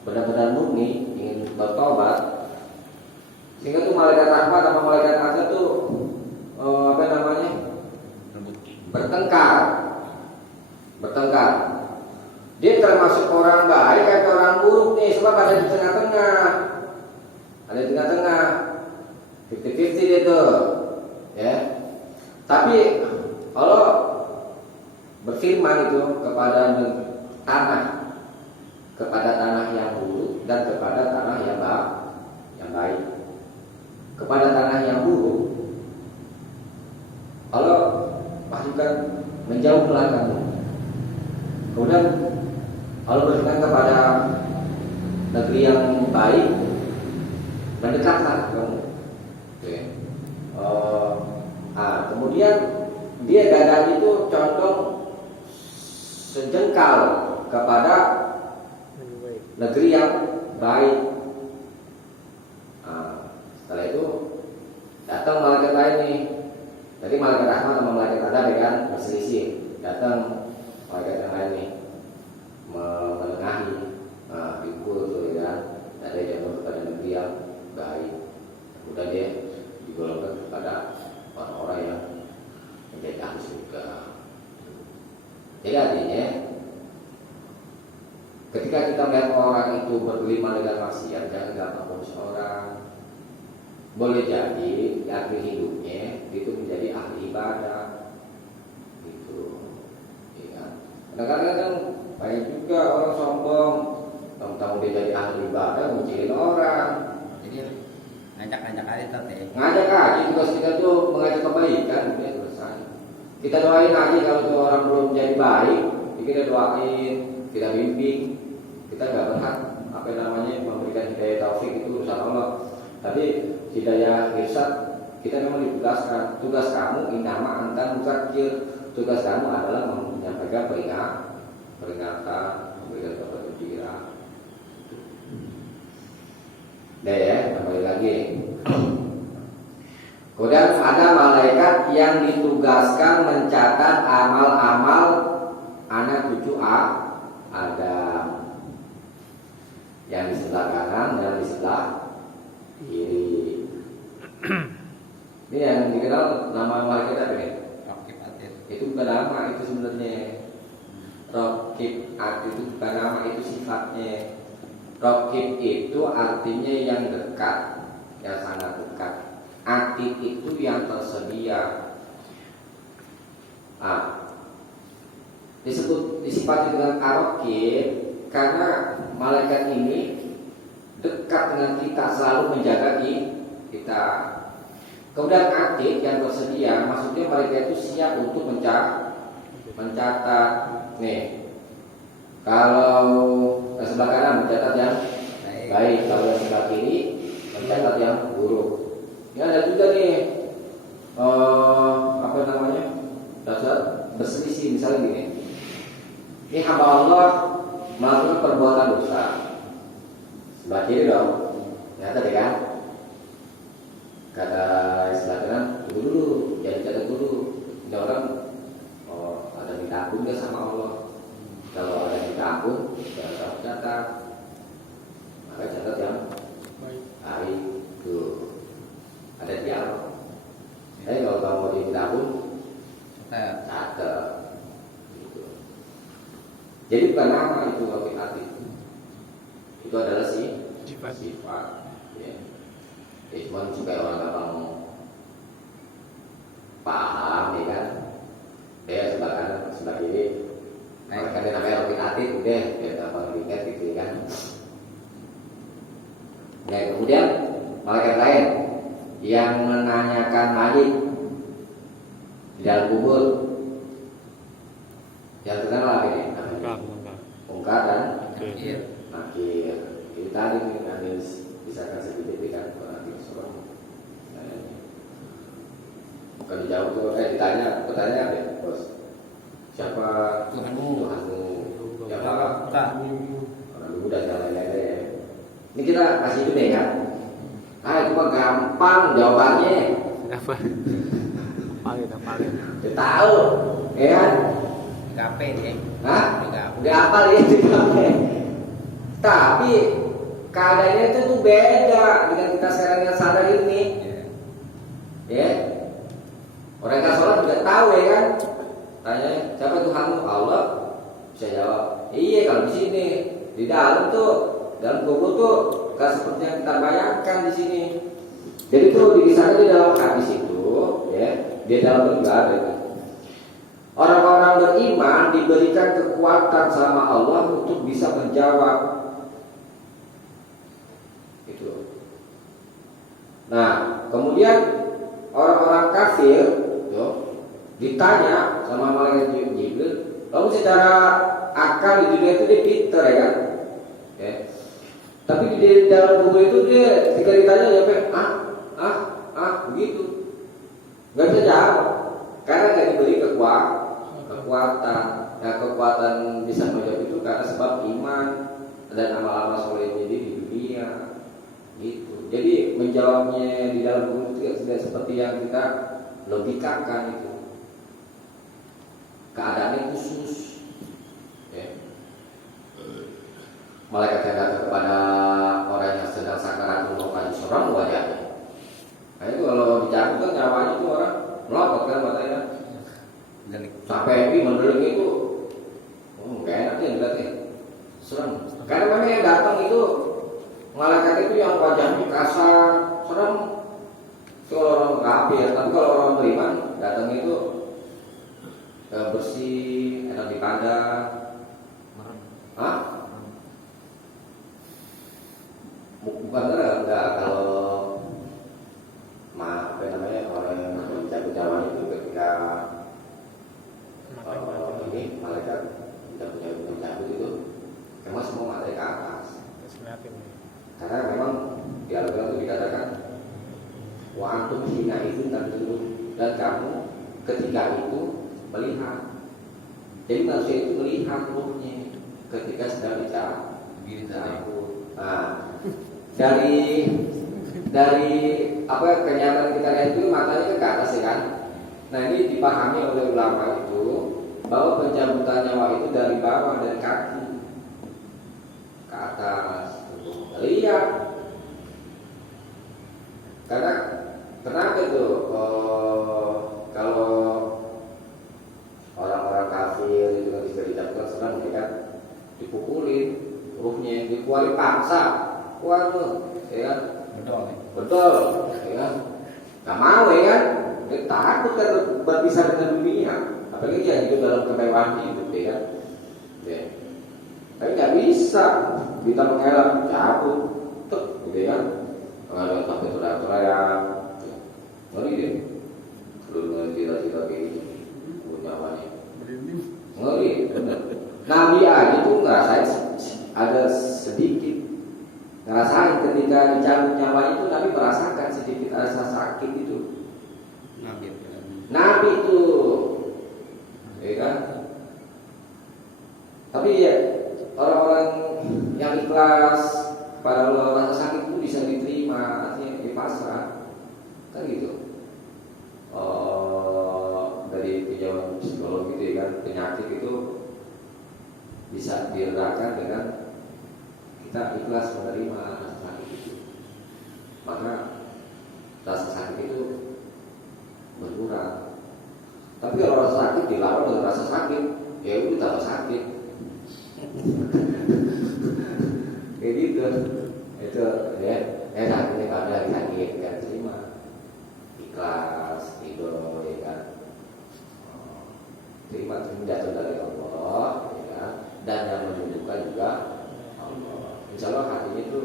benar-benar murni ingin bertobat, sehingga tuh malaikat rahmat sama malaikat azab tuh bertengkar. Dia termasuk orang baik atau orang buruk dimasukkan kepada negeri yang baik, mendekatlah kamu. Oke. Kemudian dia dagang itu condong sejengkal kepada negeri yang baik. Setelah itu datang malaikat lain nih. Jadi malaikat rahmat sama malaikat adab kan berselisih. Datang malaikat yang lain nih menengahi, pikul tuh ya kan. Ada yang jatuh kepada negeri yang baik. Kemudian dia digolongkan kepada orang-orang yang menjadi ahli surga. Jadi artinya ketika kita melihat orang itu bergelimang dengan maksiat, jangan gampang putus orang. Boleh jadi akhir hidupnya itu menjadi ahli ibadah, gitu. Ya. Kadang-kadang kan banyak juga orang sombong, tahu-tahu dia jadi ahli ibadah, ngucilin orang. Jadi ngajak-ngajak aja tadi. Ngajak aja, tugas kita tuh mengajak kebaikan, udah selesai. Kita doain aja kalau tuh orang belum jadi baik, kita doain, kita bimbing. Kita nggak berhak memberikan hidayah taufik, itu urusan Allah. Tapi hidayah irsyad kita memang ditugaskan. Tugas kamu inama antan muzakir. Tugas kamu adalah menyampaikan peringatan, memberikan kabar gembira. Deh ya, kembali lagi. Kemudian ada malaikat yang ditugaskan mencatat amal-amal anak cucu Adam, yang di sebelah kanan dan di sebelah kiri. Ini yang dikenal nama malaikat apa nih? Raqib Atid. Itu bukan nama, itu sebenarnya. Raqib Atid itu bukan nama, itu sifatnya. Raqib itu artinya yang dekat, yang sangat dekat. Atid itu yang tersedia. Disifati dengan Ar-Raqib karena malaikat ini dekat dengan kita, selalu menjaga kita. Kemudian Atid yang tersedia, maksudnya malaikat itu siap untuk mencatat. Nih, kalau sebelah kanan mencatat yang baik, kalau yang sebelah kiri mencatat yang buruk. Ini ada juga nih, dasar berselisih, misalnya gini. Ini hamba Allah melakukan perbuatan dosa. Sebelah kiri dong, nyata deh kan? Kata sebelah kanan, tunggu dulu, jangan catat dulu. Ini orang ada minta ampun gak sama Allah? Kalau ada minta ampun, jangan terlalu catat. Maka catat yang baik. Tuh, ada dialog. Tapi kalau kamu mau diminta ampun, catat. Jadi bukan nama itu Raqib Atid. Itu adalah sifat. Ya. Cuma supaya orang gampang paham, ya kan? Ya sebelah kanan, sebelah kiri. Mereka ada namanya Raqib Atid, udah biar gampang diingat gitu kan. Nah kemudian malaikat lain yang menanyakan mayit di dalam kubur, yang terkenal ini. Mungkar dan nakir. Ini tadi nih bisa kasih sedikit kan nakir surah. Bukan dijawab tuh, ditanya, pertanyaan ya bos. Siapa Tuhanmu? Siapa? Orang dulu udah jalan aja ya. Ini kita kasih itu deh kan. Itu mah gampang jawabannya. Apa? Paling. Dia tahu, ya kan? Gape deh. Hah? Udah apa ya DKP? Tapi keadaannya itu tuh beda dengan kita sekarang yang sadar ini. Ya. Orang yang sholat juga tahu ya kan? Tanya siapa Tuhanmu? Allah. Bisa jawab. Iya kalau di sini, di dalam tuh, dalam kubur tuh bukan seperti yang kita bayangkan di sini. Jadi tuh dikisahkan di dalam hadis itu, ya, di dalam ibadah. Orang-orang beriman diberikan kekuatan sama Allah untuk bisa menjawab itu. Nah, kemudian orang-orang kafir ditanya sama malaikat Jibril, lalu secara akal di dunia itu dia pinter ya kan. Ya. Tapi di dalam kubur itu dia ketika ditanya begitu, nggak bisa jawab karena nggak diberi kekuatan. Nah, kekuatan bisa menjawab itu karena sebab iman dan amal-amal solehnya dia di dunia. Gitu. Jadi menjawabnya di dalam kubur itu tidak seperti yang kita logikakan itu. Keadaannya khusus. Ya. Malaikat yang datang kepada orang yang sedang sakaratul maut aja seorang wajahnya. Nah itu kalau dicabut kan nyawanya itu orang melopot kan matanya. Sampai mendelik itu, nggak enak ya dilihatnya, serem. Karena memang yang datang itu malaikat itu yang wajahnya kasar, serem. Itu kalau orang kafir, tapi kalau orang beriman datang itu bersih, enak dipandang. Hah? Bukan enggak kalau apa namanya orang yang mencabut nyawa itu ketika ini malaikat mencabut itu memang semua mata ke atas. Karena memang di Al-Quran itu dikatakan wa antum hina itu dan kamu ketika itu melihat. Jadi manusia itu melihat ruhnya ketika sedang dicabut. Nah, dari apa kenyataan kita lihat itu matanya ke atas ya kan. Nah ini dipahami oleh ulama itu bahwa pencabutan nyawa itu dari bawah, dari kaki ke atas. Lihat. Karena kenapa itu kalau orang-orang kafir itu kan bisa dicabutkan senang ya kan, dipukulin ruhnya, dikuali paksa. Waduh, ya kan? Betul, ya kan? Gak mau ya kan? Dia takut kan berpisah dengan dunia. Apalagi dia hidup dalam kemewahan hidup, ya kan? Ya. Tapi nggak bisa kita mengelak, cabut, tuh, gitu kan? Kalau ada sampai teriak-teriak, ngeri deh. Belum cita-cita kayak gitu, nyawanya. Ngeri, bener. Nabi aja tuh ngerasain ada sedikit. Ngerasain ketika dicabut nyawa itu Nabi merasakan sedikit rasa sakit itu. Nabi itu, ya kan? Tapi ya orang-orang yang ikhlas pada Allah rasa sakit itu bisa diterima, artinya dipasrah, kan gitu. Dari pinjaman psikolog gitu ya kan, penyakit itu bisa diredakan dengan kita ikhlas menerima rasa sakit itu, maka rasa sakit itu berkurang. Tapi kalau rasa sakit dilawan dengan rasa sakit, ya udah tambah sakit. Kayak gitu. Itu ya, sakitnya pada sakit kan terima, ikhlas, ridho ya kan. Terima jatuh dari Allah, ya kan? Dan yang menunjukkan juga Insya Allah hatinya itu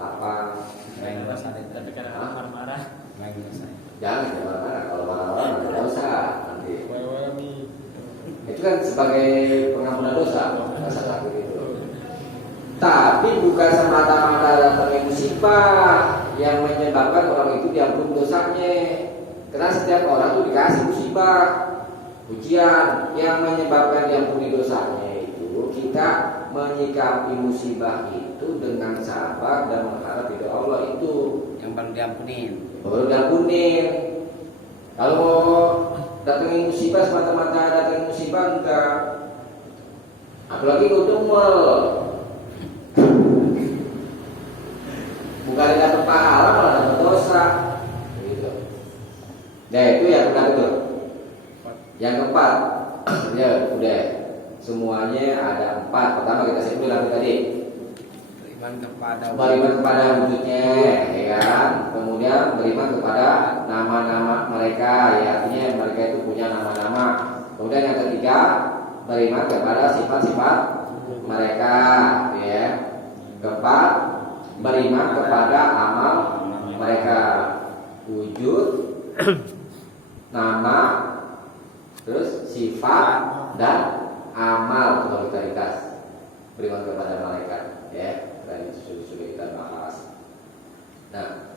lapang. Tapi kan marah-marah. Jangan marah-marah. Kalau marah-marah ada dosa nanti. Itu kan sebagai pengampunan dosa rasa sakit itu. Tapi bukan semata-mata datangnya musibah yang menyebabkan orang itu diampuni dosanya. Karena setiap orang itu dikasih musibah, ujian yang menyebabkan diampuni dosanya itu kita menyikapi musibah itu dengan sabar dan mengharap ridho Allah itu yang baru diampunin. Baru diampunin. Kalau mau datangin musibah semata-mata datangin musibah enggak. Apalagi ngudumel. Bukan dapat pahala malah dapat dosa. Gitu. Nah itu yang benar itu. Yang keempat, ya udah. Semuanya ada 4. Pertama kita simpulin lagi tadi. Beriman kepada wujudnya, ya kan? Kemudian beriman kepada nama-nama mereka, ya artinya mereka itu punya nama-nama. Kemudian yang ketiga, beriman kepada sifat-sifat mereka, ya. Keempat, beriman kepada amal mereka, wujud, nama, terus sifat dan amal totalitas beriman kepada malaikat, ya. Dan itu sudah kita bahas. Nah,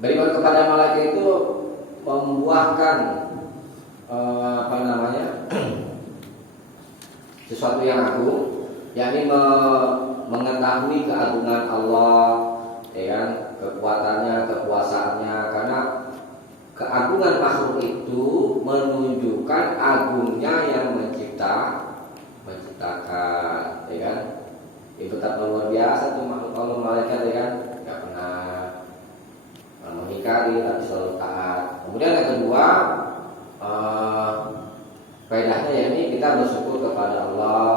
beriman kepada malaikat itu membuahkan sesuatu yang agung, yakni mengetahui keagungan Allah, ya kan, kekuatannya, kekuasaannya. Karena keagungan makhluk itu menunjukkan agungnya yang menciptakan, ya kan. Itu tak luar biasa tuh makhluk Allah malaikat, ya kan, nggak pernah mengingkari tapi selalu taat. Kemudian yang kedua, faedahnya yakni kita bersyukur kepada Allah,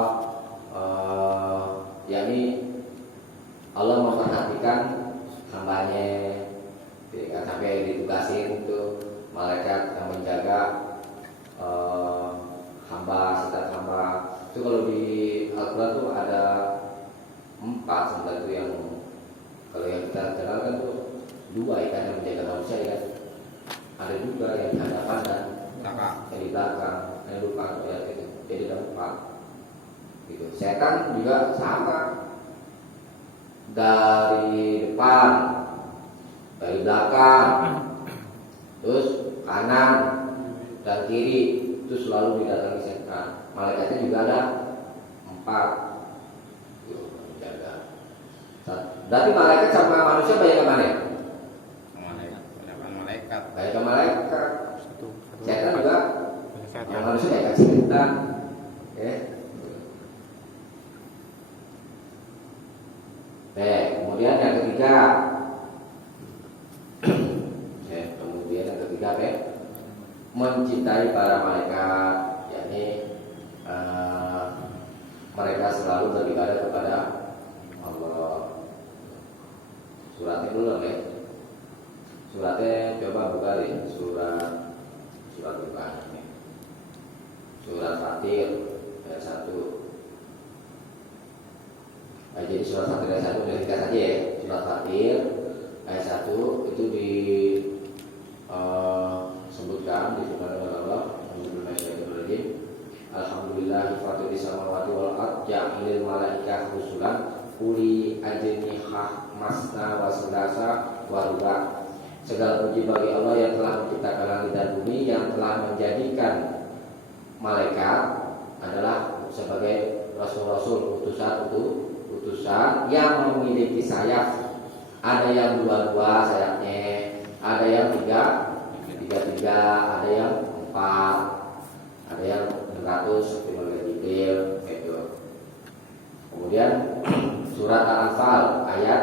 yakni Allah memperhatikan hambanya, ketika sampai ditugasin itu malaikat yang menjaga hamba, setiap hamba. Itu kalau di Al-Quran tuh ada 4 sebenarnya tuh, yang kalau yang kita kenalkan tuh 2 ya kan, yang menjaga manusia ya kan. Ada juga yang di hadapan dan yang di belakang, yang lupa ya gitu. Jadi ada 4 gitu. Setan juga sama, dari depan, dari belakang, terus kanan dan kiri itu selalu didatangi setan. Malaikatnya juga ada 4 menjaga. Berarti malaikat sama manusia banyak ke mana? Banyak ke malaikat. Setan juga. Yang manusia banyak ke setan. Ya. Kemudian yang ketiga, mencintai para malaikat, yakni mereka selalu beribadah kepada Allah. Suratnya belum ya? Suratnya coba buka deh, surat buka ini. Surat Fatir ayat 1. Jadi surat Fatir ayat 1 udah dikasih saja ya. Surat Fatir ayat 1 itu di sebutkan di firman Allah, Alhamdulillah fatir samawati wal ard ja'ilil malaikah rusulan uli ajnihah masna wa sulasa wa ruba. Segala puji bagi Allah yang telah menciptakan langit dan bumi, yang telah menjadikan malaikat adalah sebagai rasul-rasul, utusan yang memiliki sayap. Ada yang 2 sayapnya, ada yang 3, ada yang 4, ada yang 100 seperti Malaikat Jibril gitu. Kemudian surat Al-Anfal ayat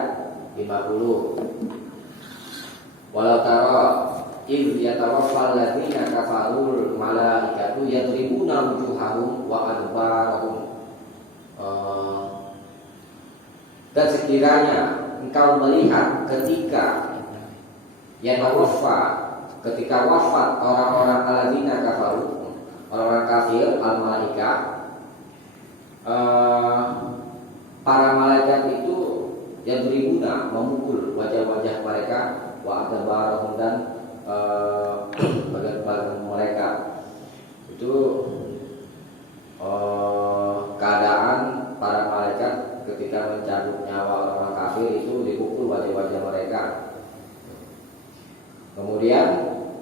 50. Walau tara idh yatawaffal ladzina kafarul malaikatu yadribuna wujuhahum wa adbarahum. Dan sekiranya engkau melihat ketika ketika wafat orang-orang alladzina kafaru, orang-orang kafir, al-malaika, para malaikat itu yadribuna, memukul wajah-wajah mereka, wa adbarahum, dan bagian-bagian mereka. Itu keadaan para malaikat ketika mencabut nyawa orang kafir itu dipukul wajah-wajah mereka. Kemudian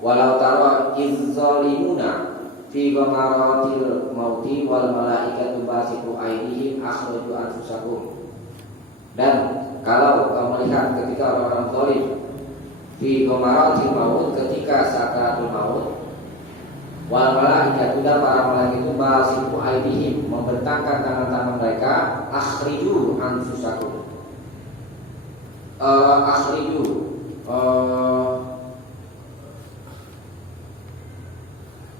walau tara izzalimuna fi ghamaratil mauti wal malaikatu basitu aydihim akhraju anfusakum. Dan kalau kamu melihat ketika orang-orang zalim fi ghamaratil maut, ketika sakaratul maut, wal malaikatu, dan para malaikat itu basitu aydihim, membentangkan tangan-tangan mereka, akhriju anfusakum.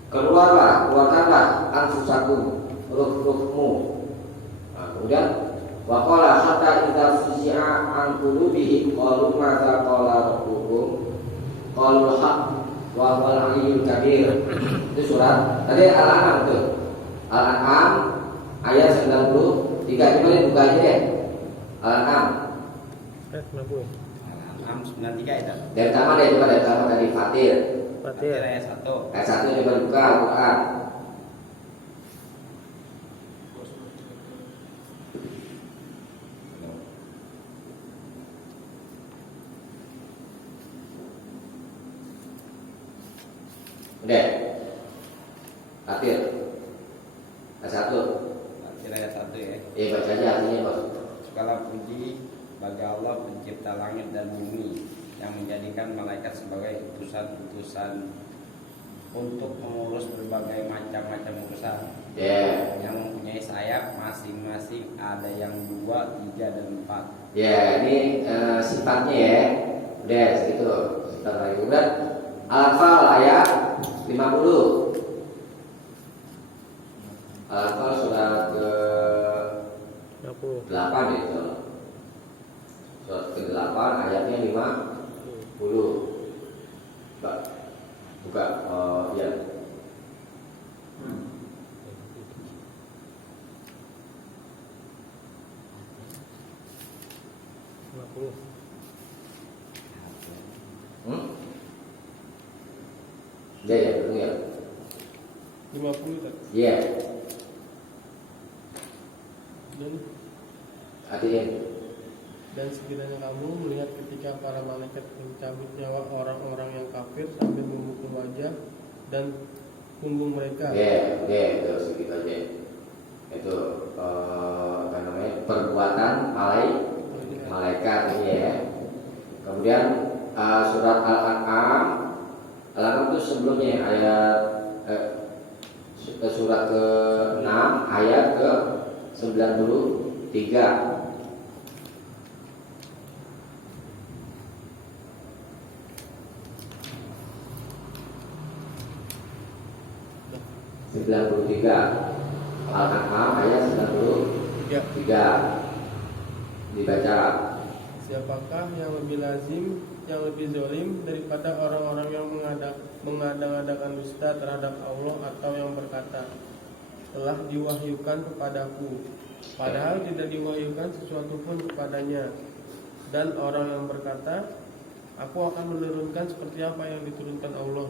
Keluarkanlah anfusakum, ruh-ruhmu. Nah, kemudian waqala hatta idza fuzi'a an qulubihim qalu madza qala rabbukum qalu haq wa huwal aliyyul kabir. Itu surat tadi Al-An'am tuh. Al-An'am ayat 93. Coba buka aja deh. Al-An'am. Al-An'am 93 itu. Dari pertama deh, coba dari pertama tadi Fatir. Fatir ayat 1. Ayat 1 coba buka Al-Quran. Udah. Akhir. Ayat 1. Akhir ayat 1 ya. Baca aja artinya, Bos. Segala puji bagi Allah pencipta langit dan bumi yang menjadikan malaikat sebagai utusan-utusan untuk mengurus berbagai macam-macam urusan. Yang mempunyai sayap masing-masing, ada yang 2, 3, dan 4. Ini sifatnya ya. Udah segitu. Sebentar lagi. Udah. Al-Anfal ayat 50. Al-Anfal surat ke 8 itu. Surat ke-8 ayatnya 50. Buka. Ya. Ya, betul ya. 50 kan? Iya. Dan Dan sekiranya kamu melihat ketika para malaikat mencabut nyawa orang-orang yang kafir sambil memukul wajah dan punggung mereka. Itu segitu aja. Itu perbuatan malaikat ini ya. Kemudian surat Al-An'am itu sebelumnya ayat surat ke-6 ayat ke-93. 93 Al-An'am ayat 93 dibaca. Siapakah yang lebih lazim, yang lebih zalim daripada orang-orang yang mengadang-adakan dusta terhadap Allah atau yang berkata, telah diwahyukan kepadaku, padahal tidak diwahyukan sesuatu pun kepadanya. Dan orang yang berkata, aku akan menurunkan seperti apa yang diturunkan Allah.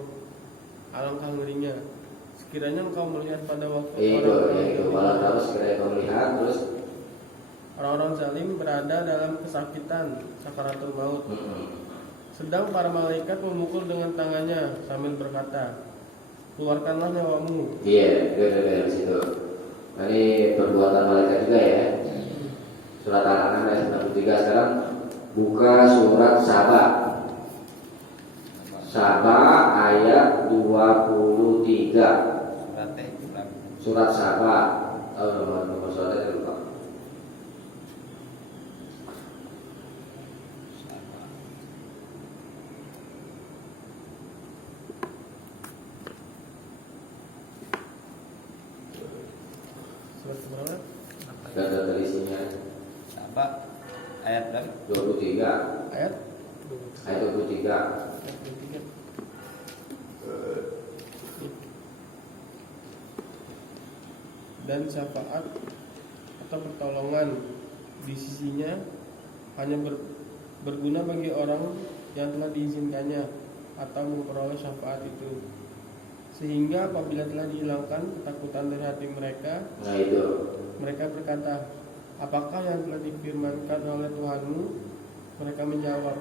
Alangkah ngerinya sekiranya engkau melihat pada waktu orang-orang zalim berada dalam kesakitan sakaratul maut, sedang para malaikat memukul dengan tangannya sambil berkata, keluarkanlah nyawamu. Dari situ. Ini perbuatan malaikat juga ya. Surat Al-An'am ayat 93. Sekarang buka surat Saba ayat 23. Surat Saba. Tahu nomor suratnya lupa. Surat berapa? Ada terisinya. Saba ayat berapa? 23. Ayat 23. Dan syafaat atau pertolongan di sisinya hanya berguna bagi orang yang telah diizinkannya atau memperoleh syafaat itu, sehingga apabila telah dihilangkan ketakutan dari hati mereka, mereka berkata, apakah yang telah difirmankan oleh Tuhanmu? Mereka menjawab,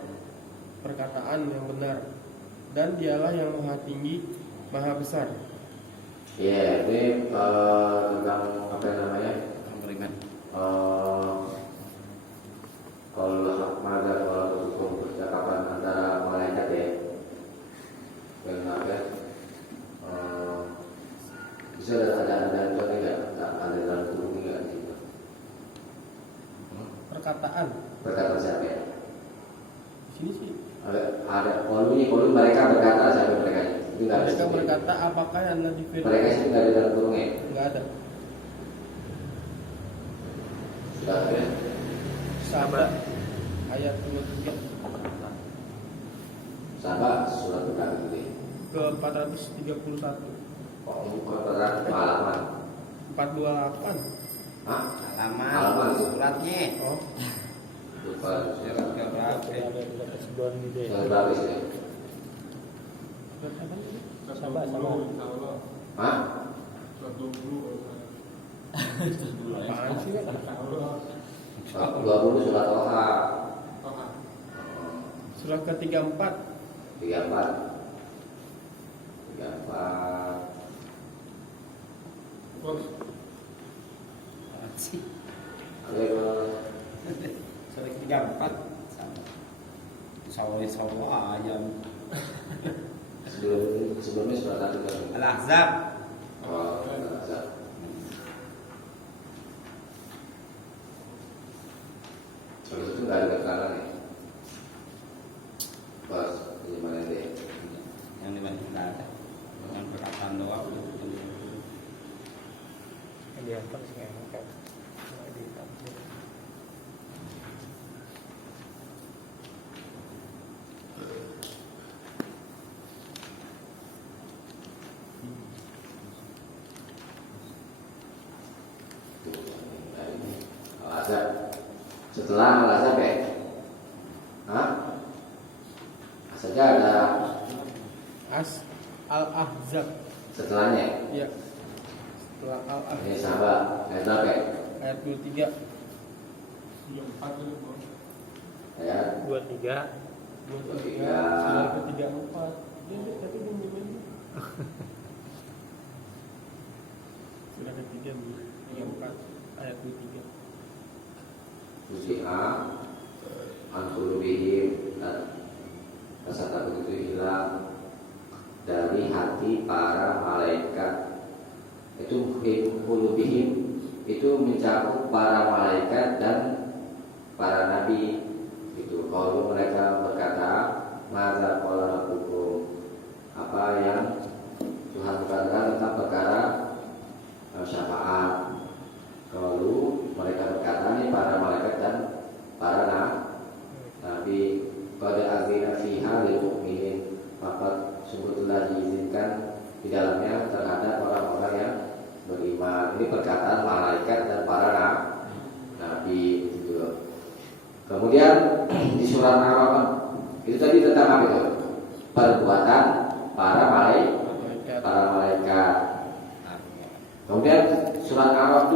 perkataan yang benar, dan dialah yang maha tinggi, maha besar. Ini tentang apa namanya? Beriman. Kalau hukum percakapan antara malaikat ya, dan bisa ada contohnya nggak? Ada dalam buku nggak gitu? Perkataan siapa ya? di sini sih. Ada kolom mereka berkata siapa mereka? Mereka berkata, apakah yang telah difirmankan? Mereka itu nggak ada dalam kurungnya. Nggak ada. Sudah ada. Saba ayat 23 Saba surat berapa itu? ke 431. Bukan berat halaman. 428. Halaman suratnya. Oh, Lupa. Surat ke berapa? Yang berapa sih? surat apa tadi? Sama. Hah? Apaan sih, Kak? 20 surat Toha. Surat ke-34. 34. 4. Sih. Ayo. Sudah 34 sama. Sawo ayam. Sebelumnya surat tadi kan. Al-Ahzab. Oh, Al-Ahzab. Terus itu nggak ada keterangan ya? Pas ini mana deh? Yang di mana nggak ada. Yang perkataan doang. Yang dihantam sih nggak angkat. Nggak ditampil. Al-Ahzab. Setelah Al-Ahzab ya? Hah? Saja ada Al-Ahzab. setelahnya. Ya. Setelah Al-Ahzab Ini sahabat ayat berapa ya? ayat 23. Ayat 23. 23 surah ke-34. Dia tapi belum ini. Surah ke-3 34 ayat 23. Usiha Ankulubihim dan rasa takut itu hilang dari hati para malaikat. Itu kulubihim itu mencakup para malaikat dan para nabi. Itu kalau mereka berkata madza qala rabbukum, apa yang Tuhan berkatakan tentang perkara syafaat. Kalau mereka berkata nih para malaikat dan para nabi pada azina fiha lil mukminin, maka sungguh telah diizinkan di dalamnya terhadap orang-orang yang beriman. Ini perkataan malaikat dan para nabi gitu. Kemudian di surat Ar-Ra'd itu tadi tentang apa itu? Perbuatan para malaikat. Kemudian surat Ar-Ra'd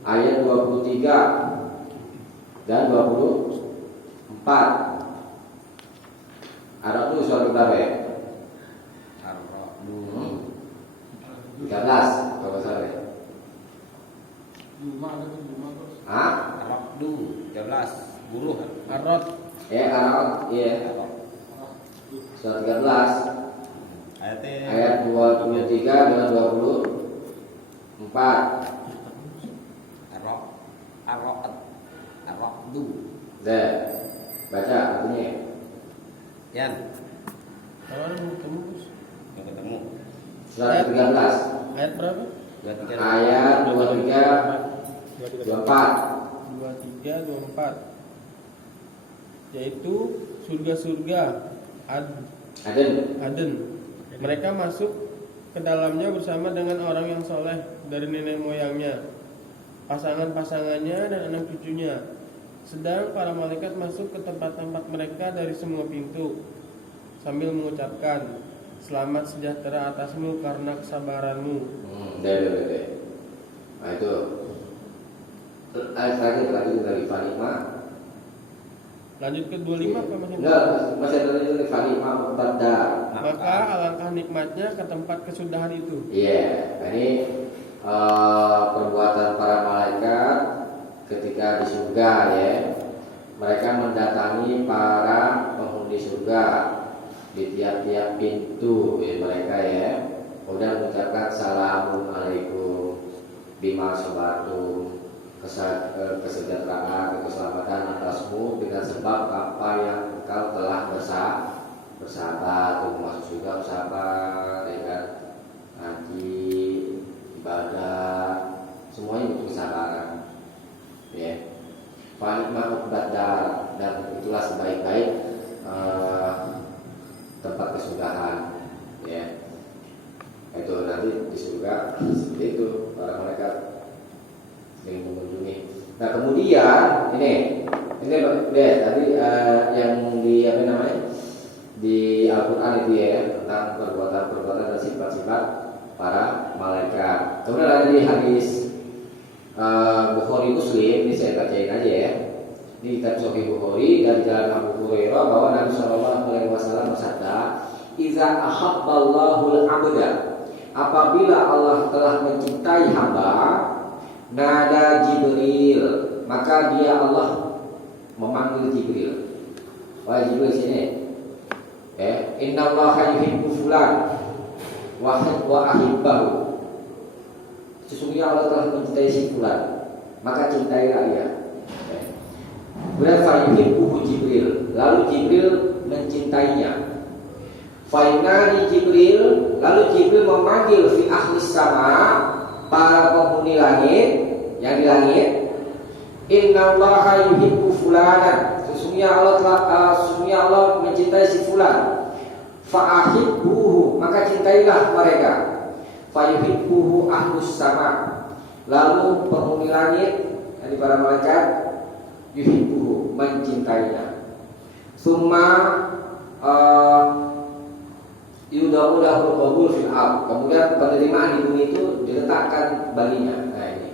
ayat 23 dan 24. Ar-Ra'd surat berapa ya? Ar-Ra'd 13 kalau nggak salah ya. Hah? Ar-Ra'd 13 buruh. Ar-Ra'd Ar-Ra'd iya. Surat 13 ayat 23 dan 24. Ar-Ra'd. Baca artinya. Yan, Kalau ada belum ketemu Gus. yang ketemu. Surat 13 Ayat berapa? ayat 23 24. 23 24. Yaitu surga-surga Aden. Mereka masuk ke dalamnya bersama dengan orang yang soleh dari nenek moyangnya, pasangan-pasangannya dan anak cucunya. Sedang para malaikat masuk ke tempat-tempat mereka dari semua pintu sambil mengucapkan, selamat sejahtera atasmu karena kesabaranmu. Deh. Nah itu ayat terakhir dari Fanima. Lanjut ke 25 apa masih? Enggak, masih ada lagi dari Fanima Muqtada. Maka alangkah nikmatnya ke tempat kesudahan itu. Iya, ini perbuatan para malaikat ketika di surga ya. Mereka mendatangi para penghuni surga di tiap-tiap pintu ya, mereka ya. Kemudian mengucapkan assalamualaikum bima sabatum, kesejahteraan, keselamatan atasmu dengan sebab apa yang engkau telah bersahabat untuk masuk surga, bersahabat ya kan, haji, ibadah, semuanya butuh kesabaran ya. Falimah badar, dan itulah sebaik-baik tempat kesudahan ya. Itu nanti di surga seperti itu para malaikat yang mengunjungi. Nah kemudian ini deh tadi yang di apa namanya di Al-Quran itu ya tentang perbuatan-perbuatan dan sifat-sifat para malaikat. Kemudian ada di hadis Bukhari Muslim, ini saya bacain aja ya. Di kitab Sahih Bukhari dari jalan Abu Hurairah bahwa Nabi Shallallahu Alaihi Wasallam bersabda, "Iza ahabbalahul abda." Apabila Allah telah mencintai hamba, nada Jibril, maka dia Allah memanggil Jibril. Wahai Jibril sini. Inna Allah yuhibbu fulan wa ahibbahu. Sesungguhnya Allah telah mencintai si fulan, maka cintailah dia. Kemudian fayuhibbuhu Jibril, lalu Jibril mencintainya. Fainali Jibril, lalu Jibril memanggil fi ahlis sama, para penghuni langit yang di langit. Inna Allah yuhibbu fulanan. Sesungguhnya Allah mencintai si fulan. Fa'ahibbuhu, maka cintailah mereka. Fayuhibbuhu ahlus sama, lalu penghuni langit dari para malaikat yuhibbuhu, mencintainya. Summa yudau lahul qabul fil ard, kemudian penerimaan di bumi itu diletakkan baginya. Nah ini,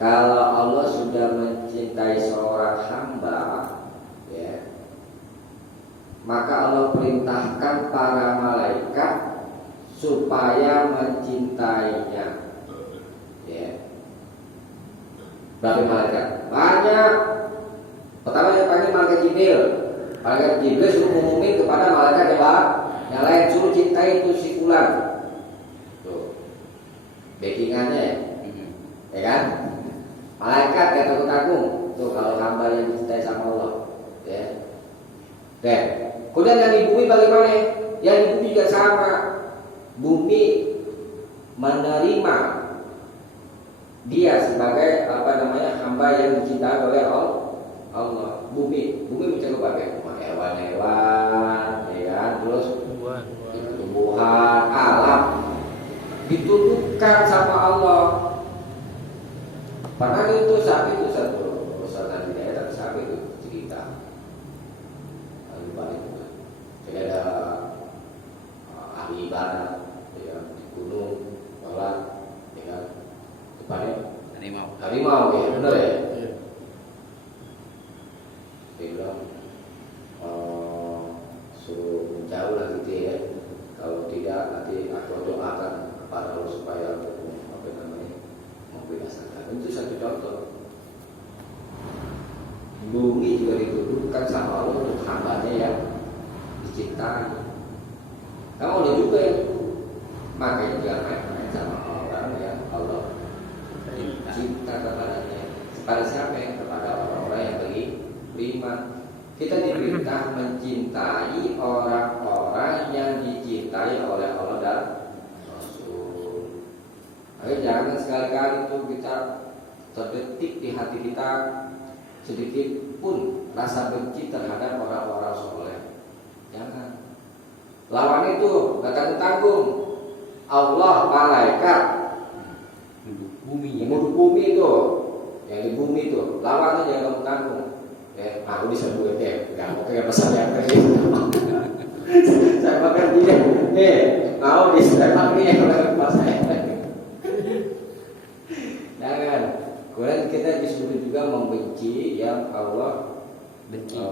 kalau Allah sudah mencintai seorang hamba, ya, maka Allah perintahkan para malaikat supaya mencintainya. Ya. Berapa malaikat? Banyak. Pertama yang panggil malaikat Jibril. Malaikat Jibril suruh ngumumin kepada malaikat yang lain, suruh cintai itu si fulan. Tuh, backingannya ya kan? Malaikat gak takut-takut. Tuh kalau hamba yang dicintai sama Allah, ya. Dan kemudian yang di bumi bagaimana? Yang di bumi juga sama. Bumi menerima dia sebagai hamba yang dicintai oleh Allah. Bumi mencakup apa? Hewan-hewan, ya kan? Terus tumbuhan, alam ditundukkan sama Allah. Padahal itu sapi itu satu urusan di daerah, sapi itu cerita. Lalu balik itu. Jadi ada ahli ibadah ya, di gunung, bahwa dengan depannya harimau ya, benar ya? Dia bilang suruh menjauh lah gitu ya. Kalau tidak nanti aku doakan kepada Allah supaya membinasakan. Itu satu contoh. Bumi juga ditundukkan sama Allah untuk hambanya yang dicintai. Kamu ada juga yang makanya jangan main-main sama orang yang Allah cinta kepadanya. Kepada siapa? Kepada orang-orang yang beriman. Kita diperintah mencintai orang-orang yang dicintai oleh Allah dan Rasul. Ayo jangan sekali-kali itu kita terdetik di hati kita sedikit pun rasa benci terhadap orang-orang soleh. Jangan. Lawan itu gak tanggung-tanggung. Allah, malaikat, bumi itu, yang di bumi itu, lawannya jangan tanggung. Aku bisa buat nggak mau kayak pesan yang tadi. Saya makan dia, mau disepak dia oleh pas saya. Jangan. Kemudian kita disuruh juga membenci yang Allah benci,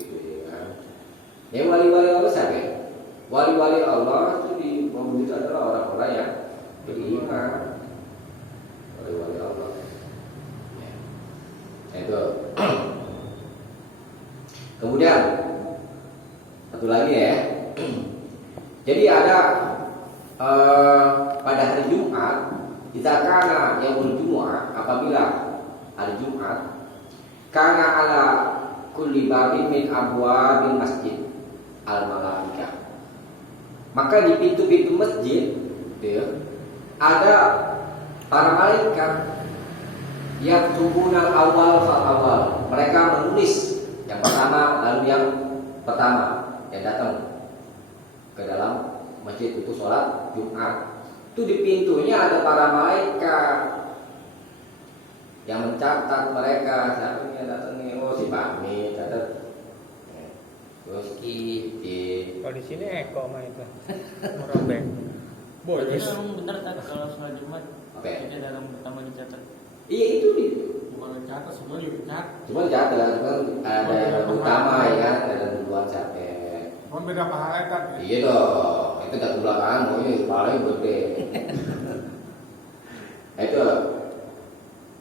gitu ya. Ya wali-wali Allah siapa? Wali-wali Allah itu di bumi itu adalah orang-orang yang beriman. Wali-wali Allah. Ya. Itu. Kemudian satu lagi ya. Jadi ada pada hari Jumat, kita karena yang berjumuah, apabila hari Jumat, karena ala kulli babin min abwabil masjid al malaikah. Maka di pintu-pintu masjid ya, ada para malaikat yang tubunal awal fal awal. Mereka menulis yang pertama lalu yang pertama yang datang ke dalam masjid itu sholat Jumat. Itu di pintunya ada para malaikat yang mencatat mereka. Siapa yang datang nih? Oh si Pami catat. Terus Kalau di sini Eko mah itu merobek. Boleh. Benar tak kalau sholat Jumat? Oke. Itu dalam pertama dicatat. Iya itu bukan dicatat, sebenarnya juga dicatat. Cuma catat, kan ada yang utama ya kan, ada duluan capek. Cuma beda pahala kan. Iya dong, itu tak belakang, ini paling gede. Itu.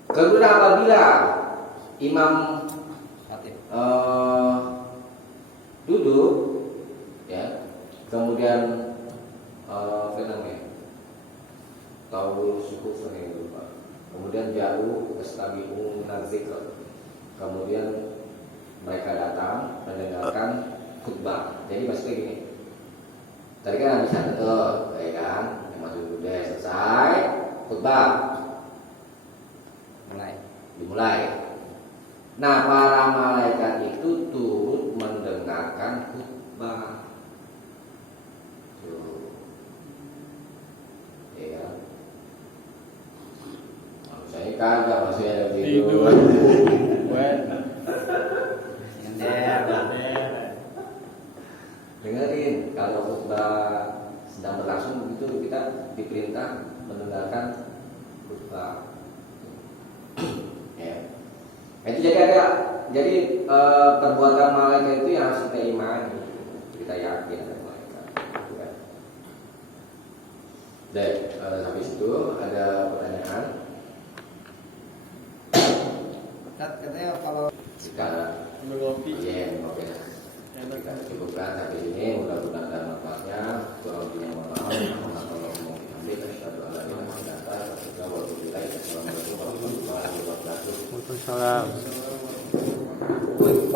Kemudian apabila imam Khatib. duduk, ya, kemudian apa namanya, tahu suku saya lupa. Kemudian jauh estabihu nazikr. Kemudian mereka datang mendengarkan khutbah. Jadi maksudnya gini. Tadi kan habis tuh, ya kan? Yang masuk udah selesai khutbah. Dimulai. Nah, para malaikat itu turut mendengarkan khutbah. Tuh. Ya. Manusia kagak, manusia ada tidur. Dengerin, kalau khutbah sedang berlangsung begitu kita diperintah mendengarkan khutbah. Ya. Itu jadi perbuatan malaikat itu yang harus kita imani, kita yakin ada malaikat. Dan habis itu ada pertanyaan. Katanya kalau Sekarang Ngopi. iya, oke. Enak Kita kan? cukupkan sampai sini. Mudah-mudahan ada manfaatnya. Kurang lebihnya mohon maaf. Kalau mau diambil, kita doa lagi dengan data. Assalamualaikum warahmatullahi wabarakatuh. Waalaikumsalam.